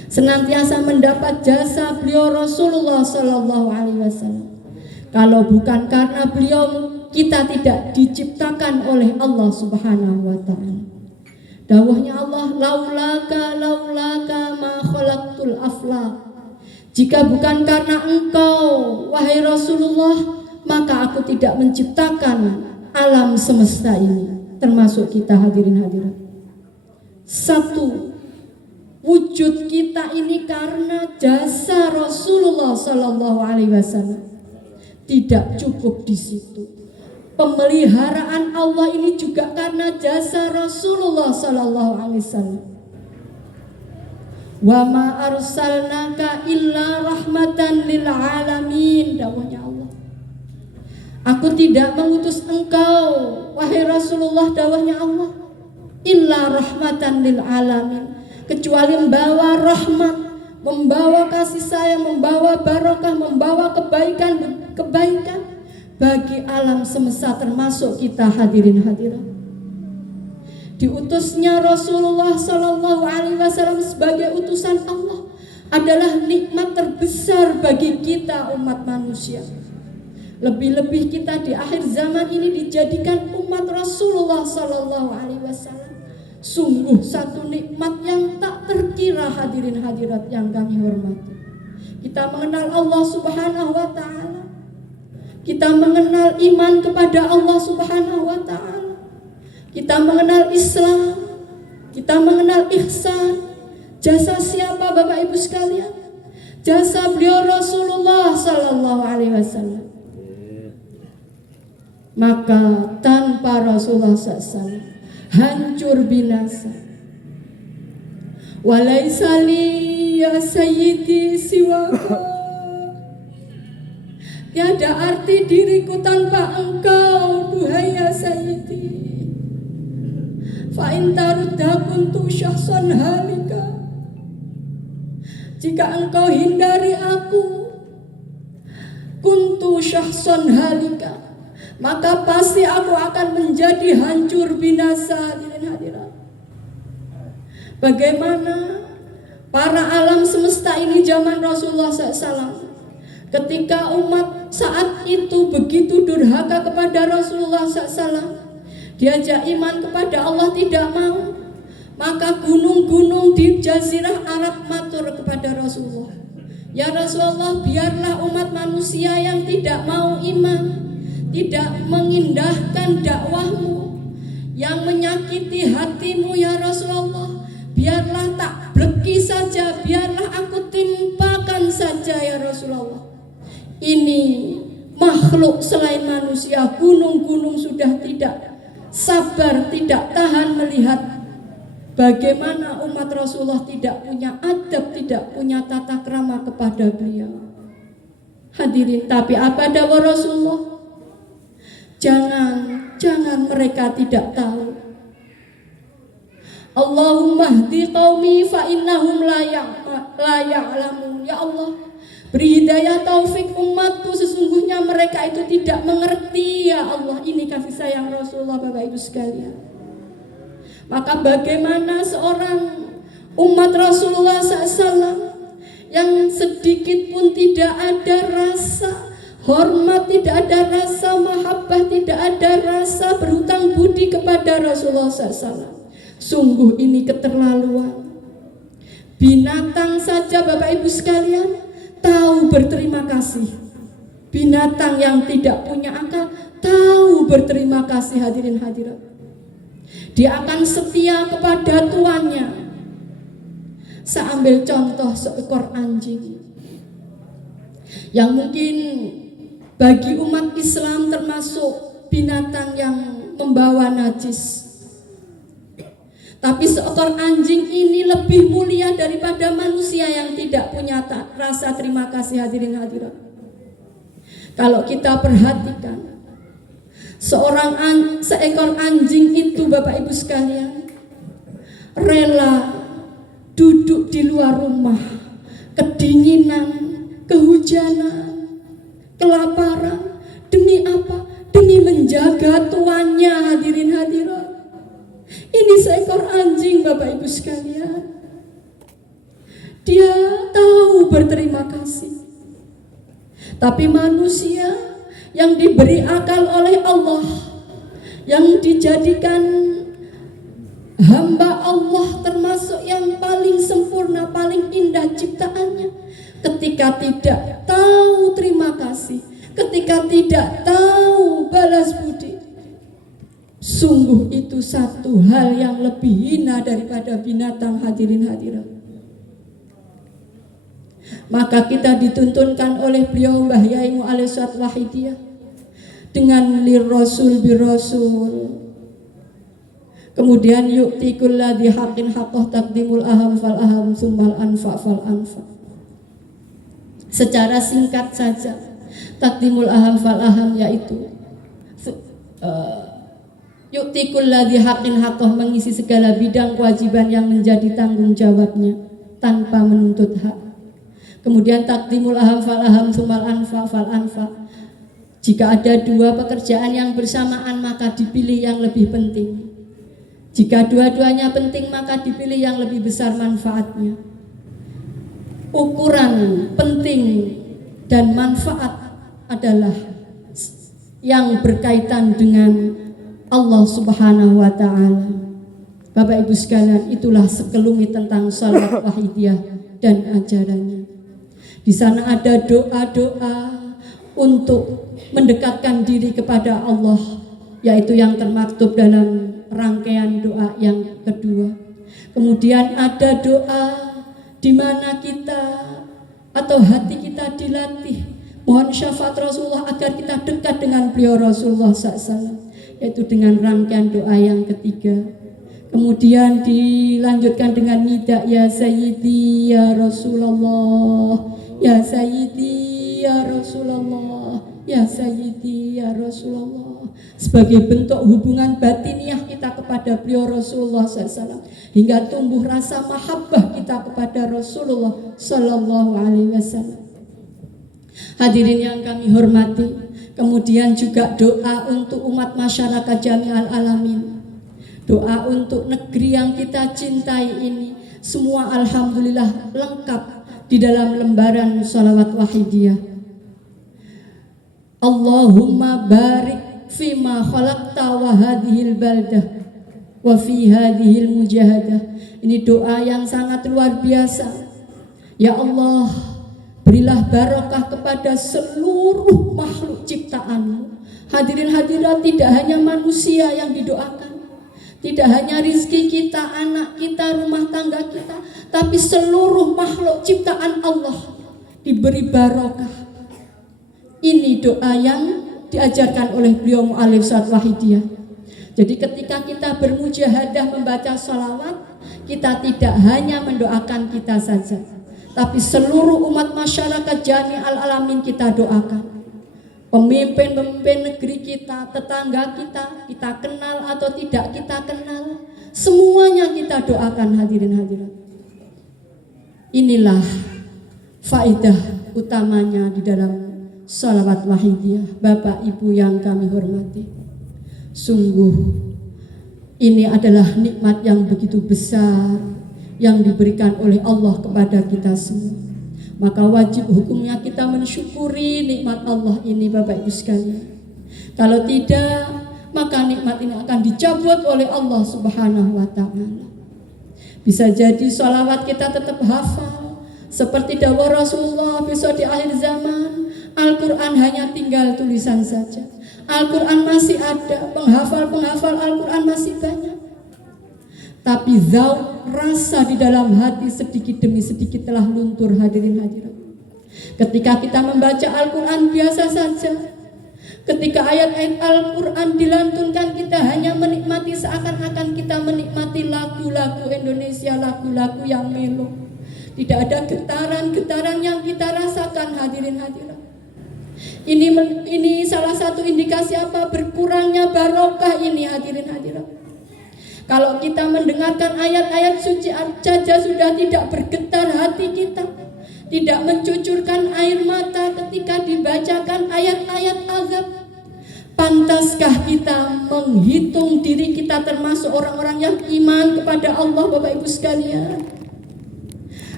senantiasa mendapat jasa beliau Rasulullah Sallallahu Alaihi Wasallam. Kalau bukan karena beliau, kita tidak diciptakan oleh Allah Subhanahu Wa Taala. Dawuhnya Allah, laulaka ma khalaqtul aflaq. Jika bukan karena engkau, wahai Rasulullah, maka aku tidak menciptakan alam semesta ini, termasuk kita hadirin hadirat. Satu, wujud kita ini karena jasa Rasulullah Sallallahu Alaihi Wasallam. Tidak cukup di situ. Pemeliharaan Allah ini juga karena jasa Rasulullah Sallallahu Alaihi Wasallam. Wa ma arsalnaka illa rahmatan lil alamin, dawuhnya Allah. Aku tidak mengutus engkau, wahai Rasulullah, dawuhnya Allah, illa rahmatan lil alamin, kecuali membawa rahmat, membawa kasih sayang, membawa barokah, membawa kebaikan bagi alam semesta, termasuk kita hadirin hadirat. Diutusnya Rasulullah Sallallahu Alaihi Wasallam sebagai utusan Allah adalah nikmat terbesar bagi kita umat manusia. Lebih-lebih kita di akhir zaman ini dijadikan umat Rasulullah Sallallahu Alaihi Wasallam. Sungguh satu nikmat yang tak terkira hadirin hadirat yang kami hormati. Kita mengenal Allah Subhanahu Wa Taala. Kita mengenal iman kepada Allah Subhanahu Wa Taala. Kita mengenal Islam. Kita mengenal ihsan. Jasa siapa Bapak Ibu sekalian? Jasa beliau Rasulullah Sallallahu Alaihi Wasallam. Maka tanpa Rasulullah SAW hancur binasa. Walaisa li ya sayyidi siwaka, tiada arti diriku tanpa engkau, duhai ya sayyidi. Fa in tarudda kuntu syakhsan halika, jika engkau hindari aku, kuntu syakhsan halika, maka pasti aku akan menjadi hancur binasa. Hadirin. Bagaimana para alam semesta ini zaman Rasulullah SAW, ketika umat saat itu begitu durhaka kepada Rasulullah SAW, diajak iman kepada Allah tidak mau, maka gunung-gunung di Jazirah Arab matur kepada Rasulullah, ya Rasulullah, biarlah umat manusia yang tidak mau iman, tidak mengindahkan dakwahmu, yang menyakiti hatimu ya Rasulullah, biarlah tak bleki saja, biarlah aku timpakan saja ya Rasulullah. Ini makhluk selain manusia, gunung-gunung sudah tidak sabar, tidak tahan melihat bagaimana umat Rasulullah tidak punya adab, tidak punya tata krama kepada beliau. Hadirin, tapi apa dawuh Rasulullah? Jangan mereka tidak tahu. Allahumma hdi qaumi fa innahum la ya'lamun. Ya Allah, beri hidayah taufik umatku, sesungguhnya mereka itu tidak mengerti ya Allah. Ini kasih sayang Rasulullah Bapak Ibu sekalian. Maka bagaimana seorang umat Rasulullah SAW yang sedikit pun tidak ada rasa hormat, tidak ada rasa mahabbah, tidak ada rasa berhutang budi kepada Rasulullah SAW. Sungguh ini keterlaluan. Binatang saja Bapak Ibu sekalian tahu berterima kasih. Binatang yang tidak punya akal tahu berterima kasih hadirin hadirat. Dia akan setia kepada tuannya. Saya ambil contoh seekor anjing yang mungkin bagi umat Islam termasuk binatang yang membawa najis. Tapi seekor anjing ini lebih mulia daripada manusia yang tidak punya rasa terima kasih hadirin hadirat. Kalau kita perhatikan, seekor anjing itu Bapak Ibu sekalian rela duduk di luar rumah, kedinginan, kehujanan, kelaparan, demi apa? Demi menjaga tuannya hadirin hadirat. Ini seekor anjing Bapak Ibu sekalian. Dia tahu berterima kasih. Tapi manusia yang diberi akal oleh Allah, yang dijadikan hamba Allah termasuk yang paling sempurna, paling indah ciptaannya, ketika tidak tahu terima kasih, ketika tidak tahu balas budi, sungguh itu satu hal yang lebih hina daripada binatang, hadirin hadirat. Maka kita dituntunkan oleh beliau Mbah Yai Mu'alif Suat Wahidiyah dengan lirrasul birrasul. Kemudian yu'ti kulladhi haqqin haqqah taqdimul aham fal aham summal anfa fal anfa. Secara singkat saja, taqdimul aham fal aham yaitu yu'ti kulladhi haqqin haqqah, mengisi segala bidang kewajiban yang menjadi tanggung jawabnya tanpa menuntut hak. Kemudian takdimul aham fal aham sumal anfa fal anfa. Jika ada dua pekerjaan yang bersamaan maka dipilih yang lebih penting. Jika dua-duanya penting maka dipilih yang lebih besar manfaatnya. Ukuran penting dan manfaat adalah yang berkaitan dengan Allah Subhanahu wa ta'ala. Bapak Ibu sekalian, itulah sekelumit tentang Shalawat Wahidiyah dan ajarannya. Di sana ada doa-doa untuk mendekatkan diri kepada Allah, yaitu yang termaktub dalam rangkaian doa yang kedua. Kemudian ada doa di mana kita atau hati kita dilatih mohon syafaat Rasulullah agar kita dekat dengan beliau Rasulullah SAW, yaitu dengan rangkaian doa yang ketiga. Kemudian dilanjutkan dengan nida ya Sayyidi ya Rasulullah, ya Sayyidi ya Rasulullah, ya Sayyidi ya Rasulullah, sebagai bentuk hubungan batiniah kita kepada beliau Rasulullah SAW, hingga tumbuh rasa mahabbah kita kepada Rasulullah Sallallahu Alaihi Wasallam. Hadirin yang kami hormati, kemudian juga doa untuk umat masyarakat jami'al alamin, doa untuk negeri yang kita cintai ini, semua alhamdulillah lengkap di dalam lembaran Shalawat Wahidiyah. Allahumma barik fima khalaqta wa hadhil baldah wa fi hadhil mujahadah. Ini doa yang sangat luar biasa. Ya Allah, berilah barokah kepada seluruh makhluk ciptaan-Mu. Hadirin hadirat, tidak hanya manusia yang didoakan, tidak hanya rizki kita, anak kita, rumah tangga kita, tapi seluruh makhluk ciptaan Allah diberi barokah. Ini doa yang diajarkan oleh beliau Mu'alif Suat Wahidiyah. Jadi ketika kita bermujahadah membaca sholawat, kita tidak hanya mendoakan kita saja, tapi seluruh umat masyarakat jami'al alamin kita doakan. Pemimpin-pemimpin negeri kita, tetangga kita, kita kenal atau tidak kita kenal, semuanya kita doakan, hadirin hadirat. Inilah faedah utamanya di dalam Shalawat Wahidiyah. Bapak Ibu yang kami hormati, sungguh ini adalah nikmat yang begitu besar yang diberikan oleh Allah kepada kita semua. Maka wajib hukumnya kita mensyukuri nikmat Allah ini, Bapak Ibu sekalian. Kalau tidak, maka nikmat ini akan dicabut oleh Allah Subhanahu wa ta'ala. Bisa jadi sholawat kita tetap hafal, seperti dawuh Rasulullah, besok di akhir zaman Al-Quran hanya tinggal tulisan saja. Al-Quran masih ada, penghafal-penghafal Al-Quran masih banyak, tapi zauk, rasa di dalam hati sedikit demi sedikit telah luntur, hadirin hadirat. Ketika kita membaca Al-Quran biasa saja, ketika ayat-ayat Al-Quran dilantunkan, kita hanya menikmati seakan-akan kita menikmati lagu-lagu Indonesia, lagu-lagu yang melo. Tidak ada getaran-getaran yang kita rasakan, hadirin hadirat. Ini salah satu indikasi apa? Berkurangnya barokah ini, hadirin hadirat. Kalau kita mendengarkan ayat-ayat suci saja sudah tidak bergetar hati kita, tidak mencucurkan air mata ketika dibacakan ayat-ayat azab, pantaskah kita menghitung diri kita termasuk orang-orang yang iman kepada Allah, Bapak Ibu sekalian?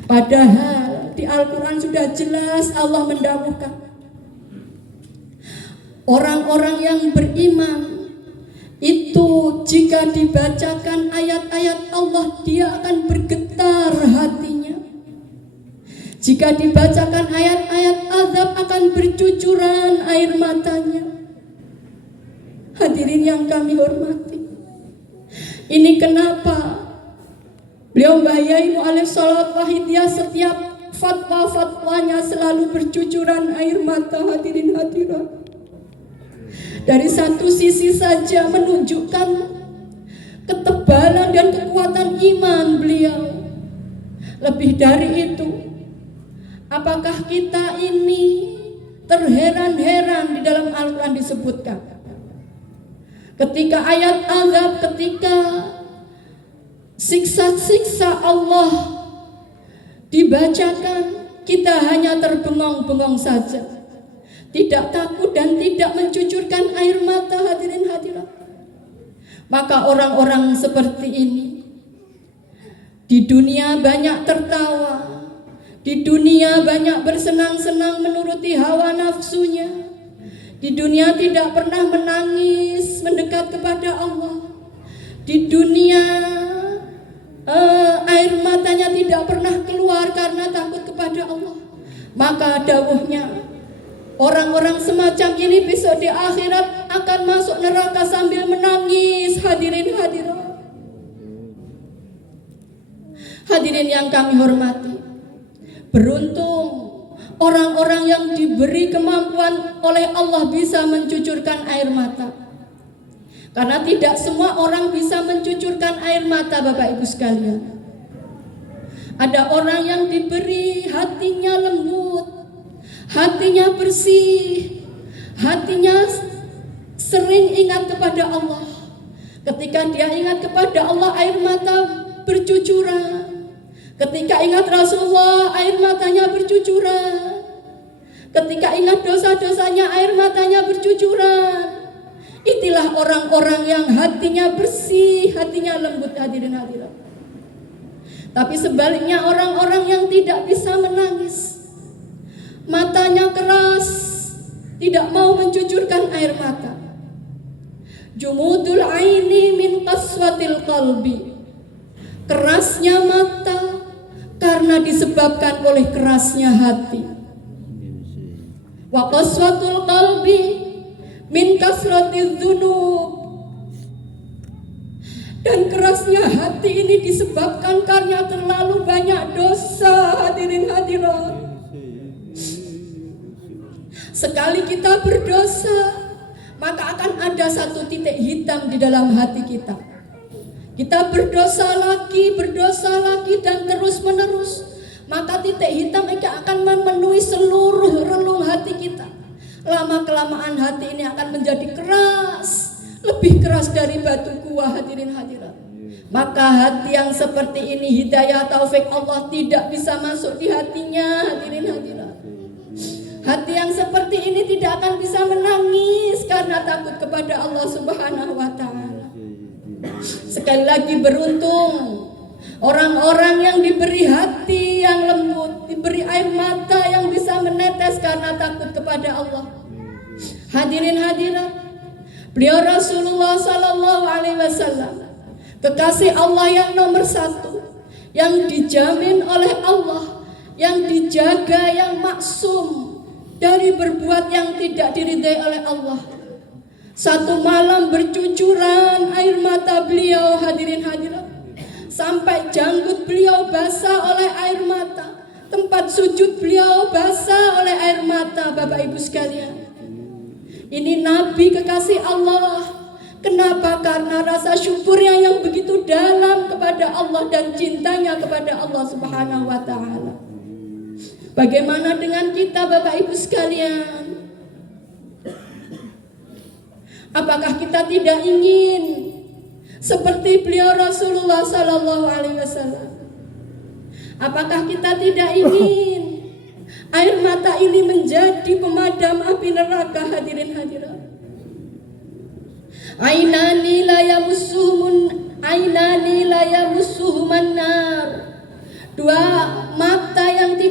Padahal di Al-Quran sudah jelas Allah mendawuhkan orang-orang yang beriman itu jika dibacakan ayat-ayat Allah dia akan bergetar hatinya. Jika dibacakan ayat-ayat azab akan bercucuran air matanya. Hadirin yang kami hormati, ini kenapa beliau Mbah Yai Mu'alif Sholawat Wahidiyah setiap fatwa-fatwanya selalu bercucuran air mata. Hadirin hadirat, dari satu sisi saja menunjukkan ketebalan dan kekuatan iman beliau. Lebih dari itu, apakah kita ini terheran-heran di dalam Al-Quran disebutkan ketika ayat azab, ketika siksa-siksa Allah dibacakan, kita hanya terbengong-bengong saja, tidak takut dan tidak mencucurkan air mata. Hadirin hadirat, maka orang-orang seperti ini di dunia banyak tertawa, di dunia banyak bersenang-senang menuruti hawa nafsunya, di dunia tidak pernah menangis mendekat kepada Allah, di dunia air matanya tidak pernah keluar karena takut kepada Allah. Maka dawuhnya, orang-orang semacam ini besok di akhirat akan masuk neraka sambil menangis. Hadirin hadirat, hadirin yang kami hormati, beruntung orang-orang yang diberi kemampuan oleh Allah bisa mencucurkan air mata. Karena tidak semua orang bisa mencucurkan air mata, Bapak Ibu sekalian. Ada orang yang diberi hatinya lembut, hatinya bersih, hatinya sering ingat kepada Allah. Ketika dia ingat kepada Allah, air mata bercucuran. Ketika ingat Rasulullah, air matanya bercucuran. Ketika ingat dosa-dosanya, air matanya bercucuran. Itulah orang-orang yang hatinya bersih, hatinya lembut. Hadirin hadirat. Tapi sebaliknya orang-orang yang tidak bisa menangis, matanya keras, tidak mau mencucurkan air mata. Jumudul aini min qaswatil qalbi, kerasnya mata karena disebabkan oleh kerasnya hati. Wa qaswatul qalbi min kasratiz dzunub, dan kerasnya hati ini disebabkan karena terlalu banyak dosa. Hadirin hadirat, sekali kita berdosa, maka akan ada satu titik hitam di dalam hati kita. Kita berdosa lagi dan terus menerus, maka titik hitam ini akan memenuhi seluruh relung hati kita. Lama kelamaan hati ini akan menjadi keras, lebih keras dari batu gua. Hadirin hadirat, maka hati yang seperti ini, hidayah taufik Allah tidak bisa masuk di hatinya. Hadirin hadirat, hati yang seperti ini tidak akan bisa menangis karena takut kepada Allah Subhanahu wa ta'ala. Sekali lagi, beruntung orang-orang yang diberi hati yang lembut, diberi air mata yang bisa menetes karena takut kepada Allah. Hadirin hadirat, beliau Rasulullah sallallahu alaihi wasallam, kekasih Allah yang nomor satu, yang dijamin oleh Allah, yang dijaga, yang maksum dari berbuat yang tidak diridai oleh Allah. Satu malam bercucuran air mata beliau. Hadirin hadirat, sampai janggut beliau basah oleh air mata, tempat sujud beliau basah oleh air mata. Bapak Ibu sekalian, ini Nabi kekasih Allah. Kenapa? Karena rasa syukurnya yang begitu dalam kepada Allah dan cintanya kepada Allah Subhanahu wa ta'ala. Bagaimana dengan kita, Bapak Ibu sekalian? Apakah kita tidak ingin seperti beliau Rasulullah sallallahu alaihi wasallam? Apakah kita tidak ingin air mata ini menjadi pemadam api neraka? Hadirin hadirat, ainani la yamussuhuman nar, dua mata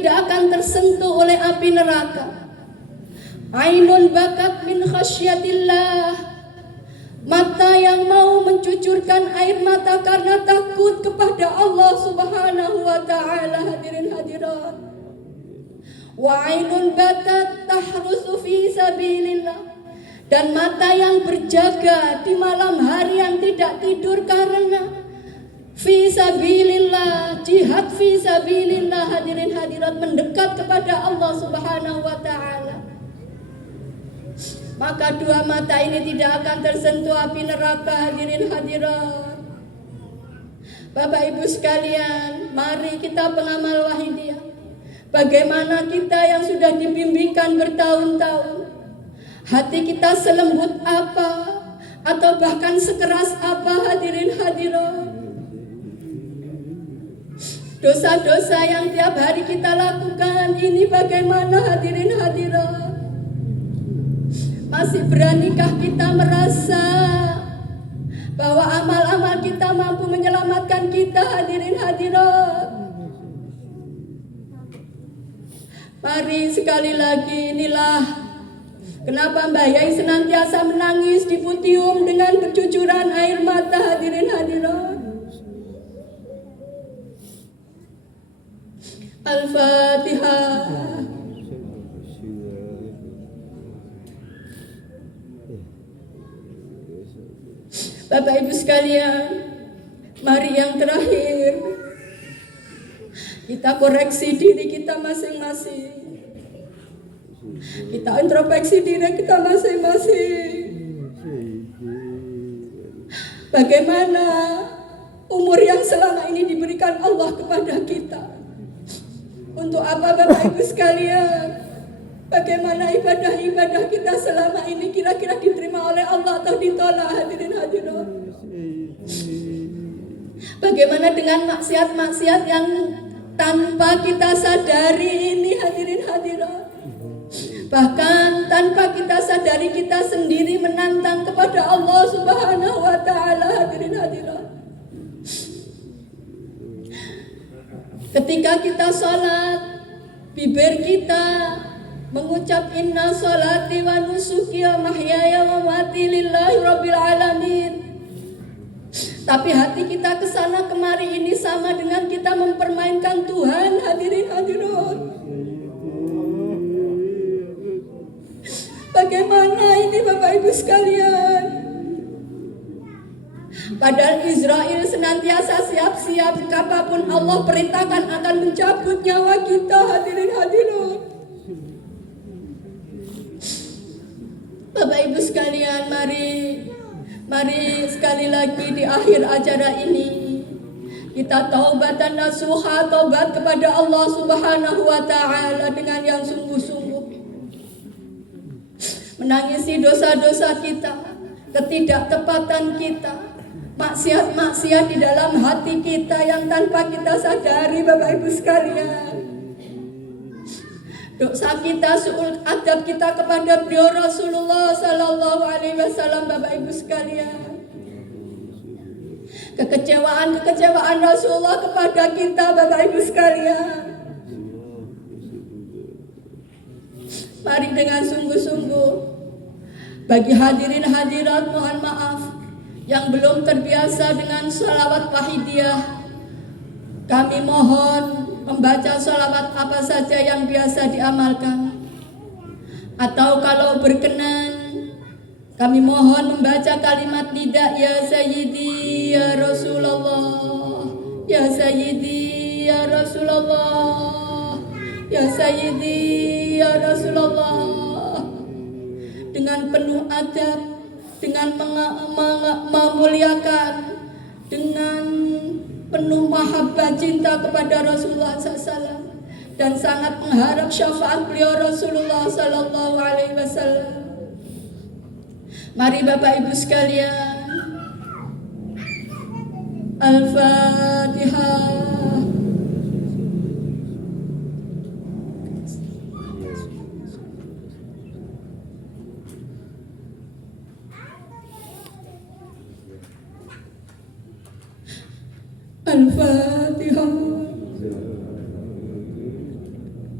tidak akan tersentuh oleh api neraka. Ainun bakat min khasyatillah, mata yang mau mencucurkan air mata karena takut kepada Allah Subhanahu wa taala. Hadirin hadirat. Wa ainun batat tahrusu fi sabilillah, dan mata yang berjaga di malam hari yang tidak tidur karena fi sabilillah, jihad fi sabilillah. Hadirin hadirat, mendekat kepada Allah Subhanahu wa taala. Maka dua mata ini tidak akan tersentuh api neraka. Hadirin hadirat, Bapak Ibu sekalian, mari kita pengamal Wahidiyah. Bagaimana kita yang sudah dibimbingkan bertahun-tahun, hati kita selembut apa atau bahkan sekeras apa? Hadirin hadirat, dosa-dosa yang tiap hari kita lakukan ini bagaimana? Hadirin hadirat, masih beranikah kita merasa bahwa amal-amal kita mampu menyelamatkan kita? Hadirin hadirat, mari sekali lagi, inilah kenapa Mbah Yai senantiasa menangis di putium dengan bercucuran air mata. Hadirin hadirat, Al-Fatihah. Bapak Ibu sekalian, mari yang terakhir kita koreksi diri kita masing-masing. Kita introspeksi diri kita masing-masing. Bagaimana umur yang selama ini diberikan Allah kepada kita? Untuk apa Bapak Ibu sekalian? Bagaimana ibadah-ibadah kita selama ini kira-kira diterima oleh Allah atau ditolak? Hadirin hadirat, bagaimana dengan maksiat-maksiat yang tanpa kita sadari ini? Hadirin hadirat, bahkan tanpa kita sadari kita sendiri menantang kepada Allah Subhanahu wa taala. Hadirin hadirat, ketika kita sholat, bibir kita mengucap inna sholati wa nusuki wa mahyaya wa mati lillahi rabbil alamin, tapi hati kita kesana kemari ini sama dengan kita mempermainkan Tuhan. Hadirin hadirat, bagaimana ini Bapak Ibu sekalian? Padahal Israel senantiasa siap-siap kapanpun Allah perintahkan akan mencabut nyawa kita. Hadirin hadirat, Bapak Ibu sekalian, mari sekali lagi di akhir acara ini kita taubatan nasuha, taubat kepada Allah Subhanahu wa taala dengan yang sungguh-sungguh, menangisi dosa-dosa kita, ketidaktepatan kita, maksiat-maksiat di dalam hati kita yang tanpa kita sadari. Bapak Ibu sekalian, dosa kita, suul adab kita kepada beliau Rasulullah Sallallahu Alaihi Wasallam. Bapak Ibu sekalian, kekecewaan Rasulullah kepada kita. Bapak Ibu sekalian, mari dengan sungguh-sungguh. Bagi hadirin hadirat, mohon maaf yang belum terbiasa dengan sholawat Wahidiyah, kami mohon membaca sholawat apa saja yang biasa diamalkan, atau kalau berkenan kami mohon membaca kalimat nida, ya Sayyidi ya Rasulullah, ya Sayyidi ya Rasulullah, ya Sayyidi ya Rasulullah, dengan penuh adab, dengan memuliakan, dengan penuh mahabbah cinta kepada Rasulullah SAW, dan sangat mengharap syafaat beliau Rasulullah Sallallahu Alaihi Wasallam. Mari Bapak Ibu sekalian, Al-Fatihah. Al-Fatihah.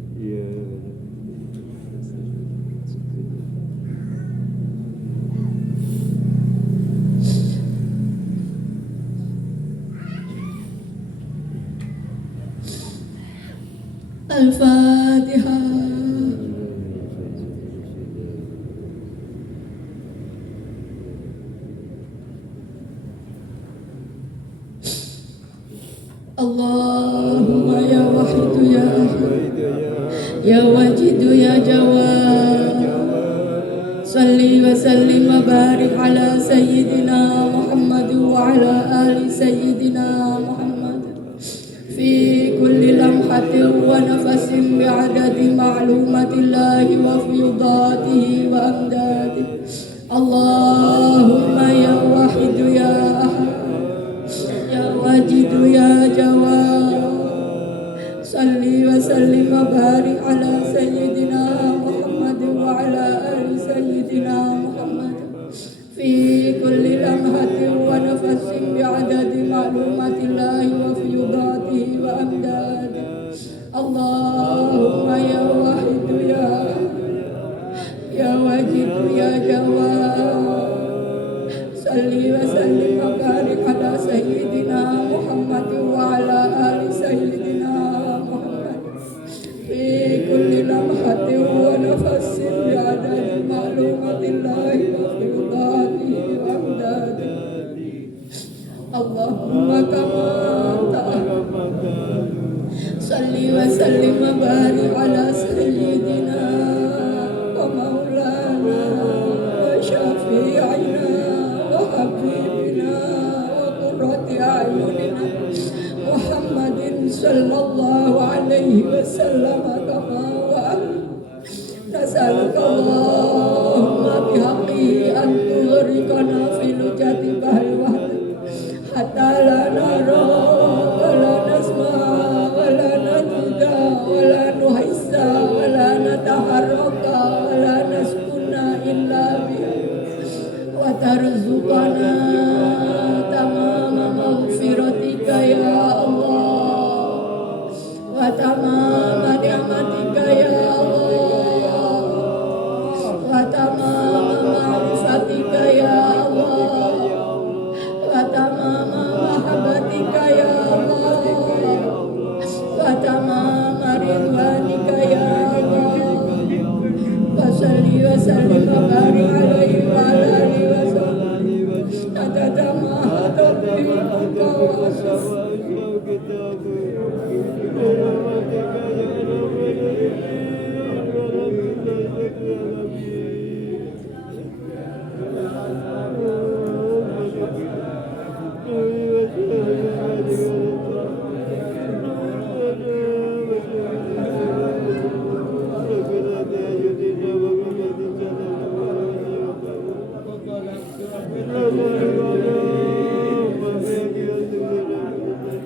Al-Fatihah. Allahumma ya wahidu ya ya wajidu ya jawad, salli wa sallim wa barik ala sayyidina Muhammad wa ala ali sayyidina Muhammad fi kulli lamhatin wa nafasin bi'adadi ma'lumatillahi wa fiyudatihi wa amdadihi. Allahumma ya wahidu ya ahad ya wajidu ya jawad, salli wa sallim wa barik ala sayyidina Muhammad wa ala ali sayyidina Muhammad fi kulli lamhatin wa nafasin bi'adadi ma'lumatillahi wa fiyudatihi wa amdadihi. Allahumma ya wahidu ya wajidu ya jawad, salli wa sallim wa barik ala sayyidina Muhammad wa ala ali sayyidina Muhammad fi kulli lamhatin wa nafasin bi'adadi ma'lumatillahi wa fiyudatihi wa amdadihi. Allahumma kama salli wa sallim wa barik ala sayyidina wa maulana wa syafi'ina habibina wa qurrati a'yunina Muhammadin sallallahu alaihi wasallam kama wa nas'aluka Allahumma bihaqqi an tughriqana fi lujati bahri wahdat hatta la nara wa la nasma wa la najuda wa la nuhissa wa la nataharraka wa la naskuna illa biha wa tarzuqana tamama maghfiratika ya Allah wa tamama ni'matika ya Allah wa tamama ma'rifatika ya Allah wa tamama mahabbatika ya Allah wa tamama ridwanika ya Allah wa salli wa sallim wa barik alaihi wa ala alihi wa sahbihi adada ma taqdimuka wa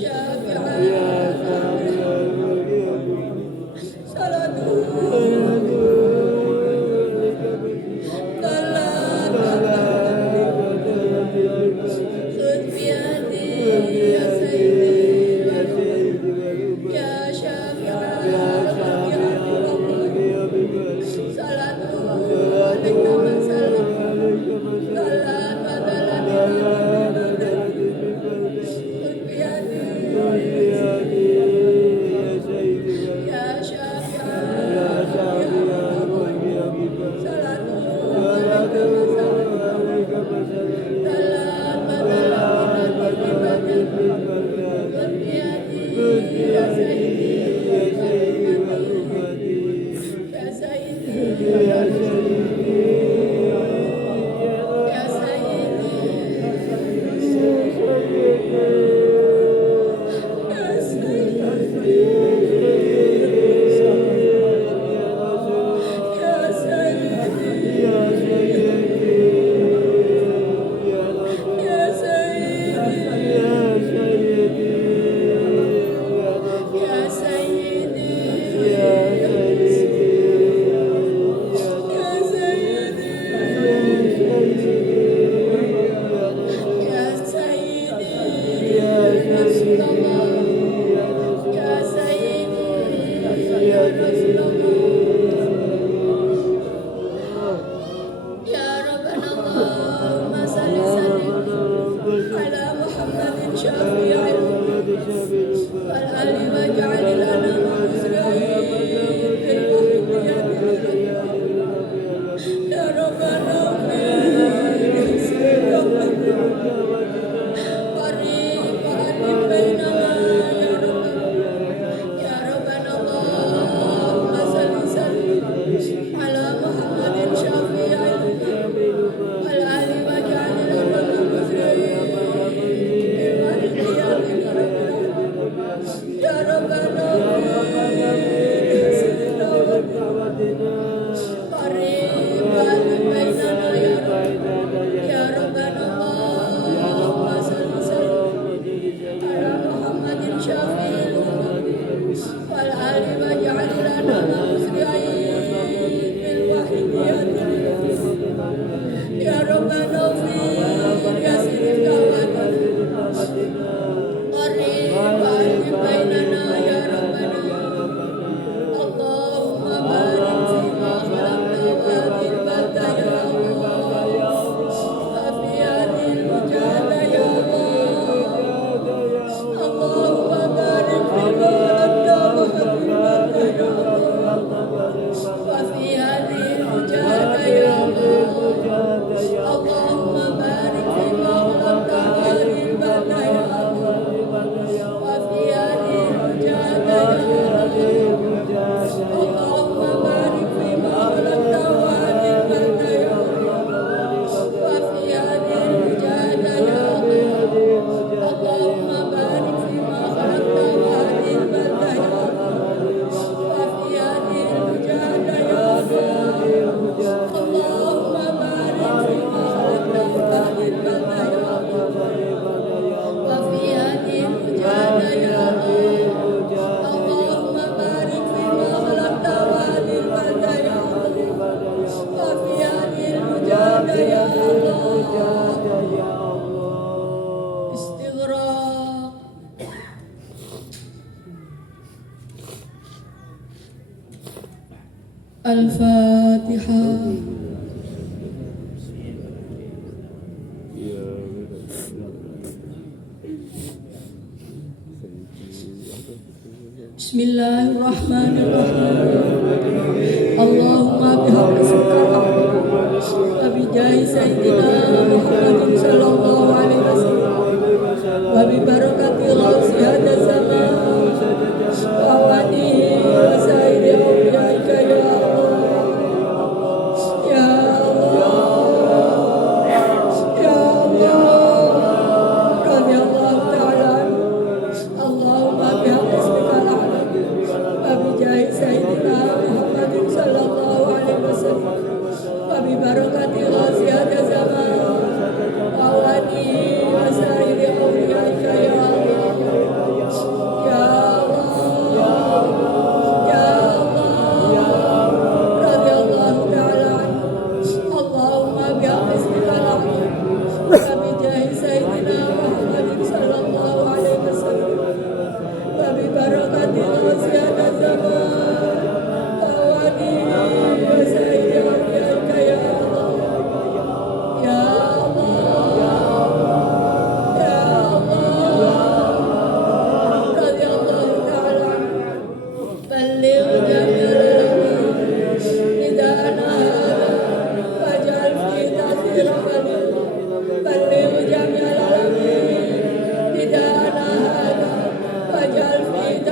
Al-Fatihah. Bismillahirrahmanirrahim. Allahumma bihaqqi wa bijahi sayyidina Muhammadin sallallahu alaihi wasallam wa bi barakati ghausi hadha zaman wa walihi wa sairi awliyaika ya Allah ya Allah ya Allah radhiyallahu ta'ala Allahumma bihaqqi wa bijahi sayyidina Muhammadin sallallahu alaihi wasallam wa bi barakati ghausi hadha zaman wa walihi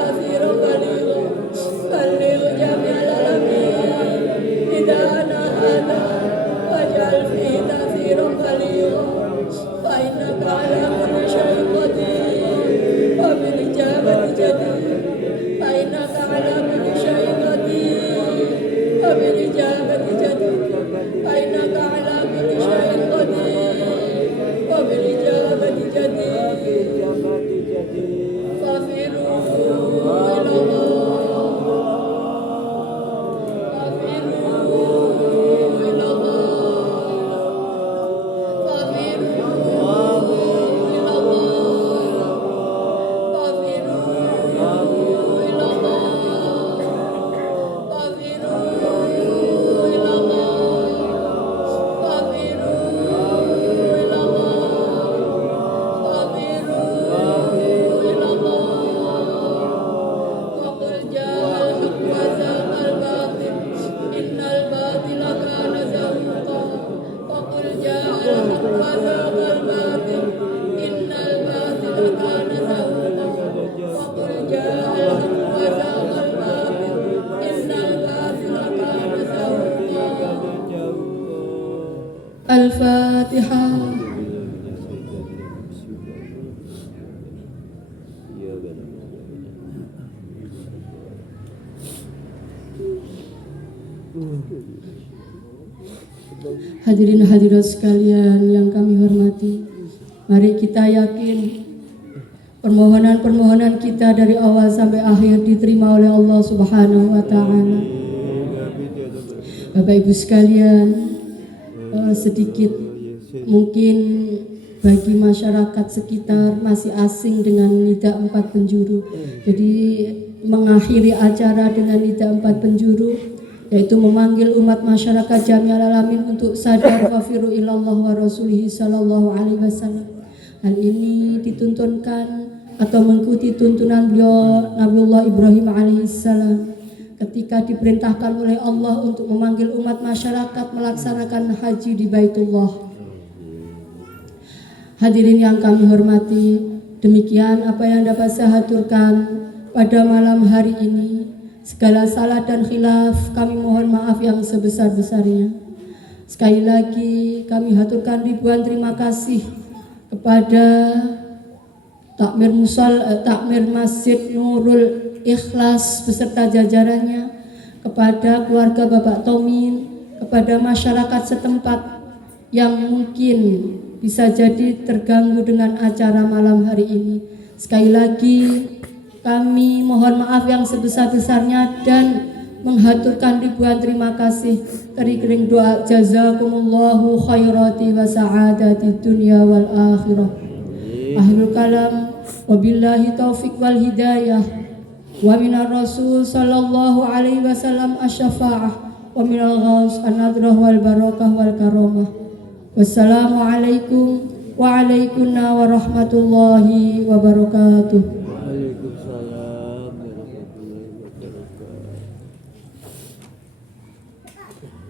كثيرا بليغا بلغ جميع العالمين نداءنا هذا واجعل فيه تأثيرا بليغا فإنك على كل شيء قدير وبالإجابة جدير فإنك على كل شيء قدير وبالإجابة جدير فإنك على كل شيء قدير وبالإجابة جدير فافروا إلى الله فافروا إلى الله فافروا إلى الله فافروا إلى الله فافروا إلى الله فافروا إلى الله وقل جاء الحق وزهق الباطل إن الباطل كان زهوقا وقل جاء الحق وزهق الباطل إن الباطل كان زهوقا وقل جاء الحق وزهق الباطل إن الباطل كان زهوقا. الفاتحة. Hadirin hadirat sekalian yang kami hormati, mari kita yakin permohonan-permohonan kita dari awal sampai akhir diterima oleh Allah Subhanahu wa taala. Bapak Ibu sekalian, sedikit mungkin bagi masyarakat sekitar masih asing dengan nida 4 penjuru. Jadi mengakhiri acara dengan nida 4 penjuru, yaitu memanggil umat masyarakat jami'al alamin untuk sadar wafiru ilallah wa rasulihi sallallahu alaihi wasallam. Hal ini dituntunkan atau mengikuti tuntunan beliau Nabiullah Ibrahim alaihissalam ketika diperintahkan oleh Allah untuk memanggil umat masyarakat melaksanakan haji di Baitullah. Hadirin yang kami hormati, demikian apa yang dapat saya haturkan pada malam hari ini. Segala salah dan khilaf kami mohon maaf yang sebesar-besarnya. Sekali lagi kami haturkan ribuan terima kasih kepada Takmir Masjid Nurul Ikhlas beserta jajarannya, kepada keluarga Bapak Tomin, kepada masyarakat setempat yang mungkin bisa jadi terganggu dengan acara malam hari ini. Sekali lagi kami mohon maaf yang sebesar-besarnya dan menghaturkan ribuan terima kasih. Kering-kering doa jazakumullahu khairati wa sa'adati dunya wal akhirah. Akhirul kalam wabillahi taufiq wal hidayah wa minar rasul sallallahu alaihi wasallam asyafa'ah wa minal ghaus an-nadrah wal barakah wal karamah. Wassalamualaikum wa alaikumussalam warahmatullahi wabarakatuh. Waalaikumsalam.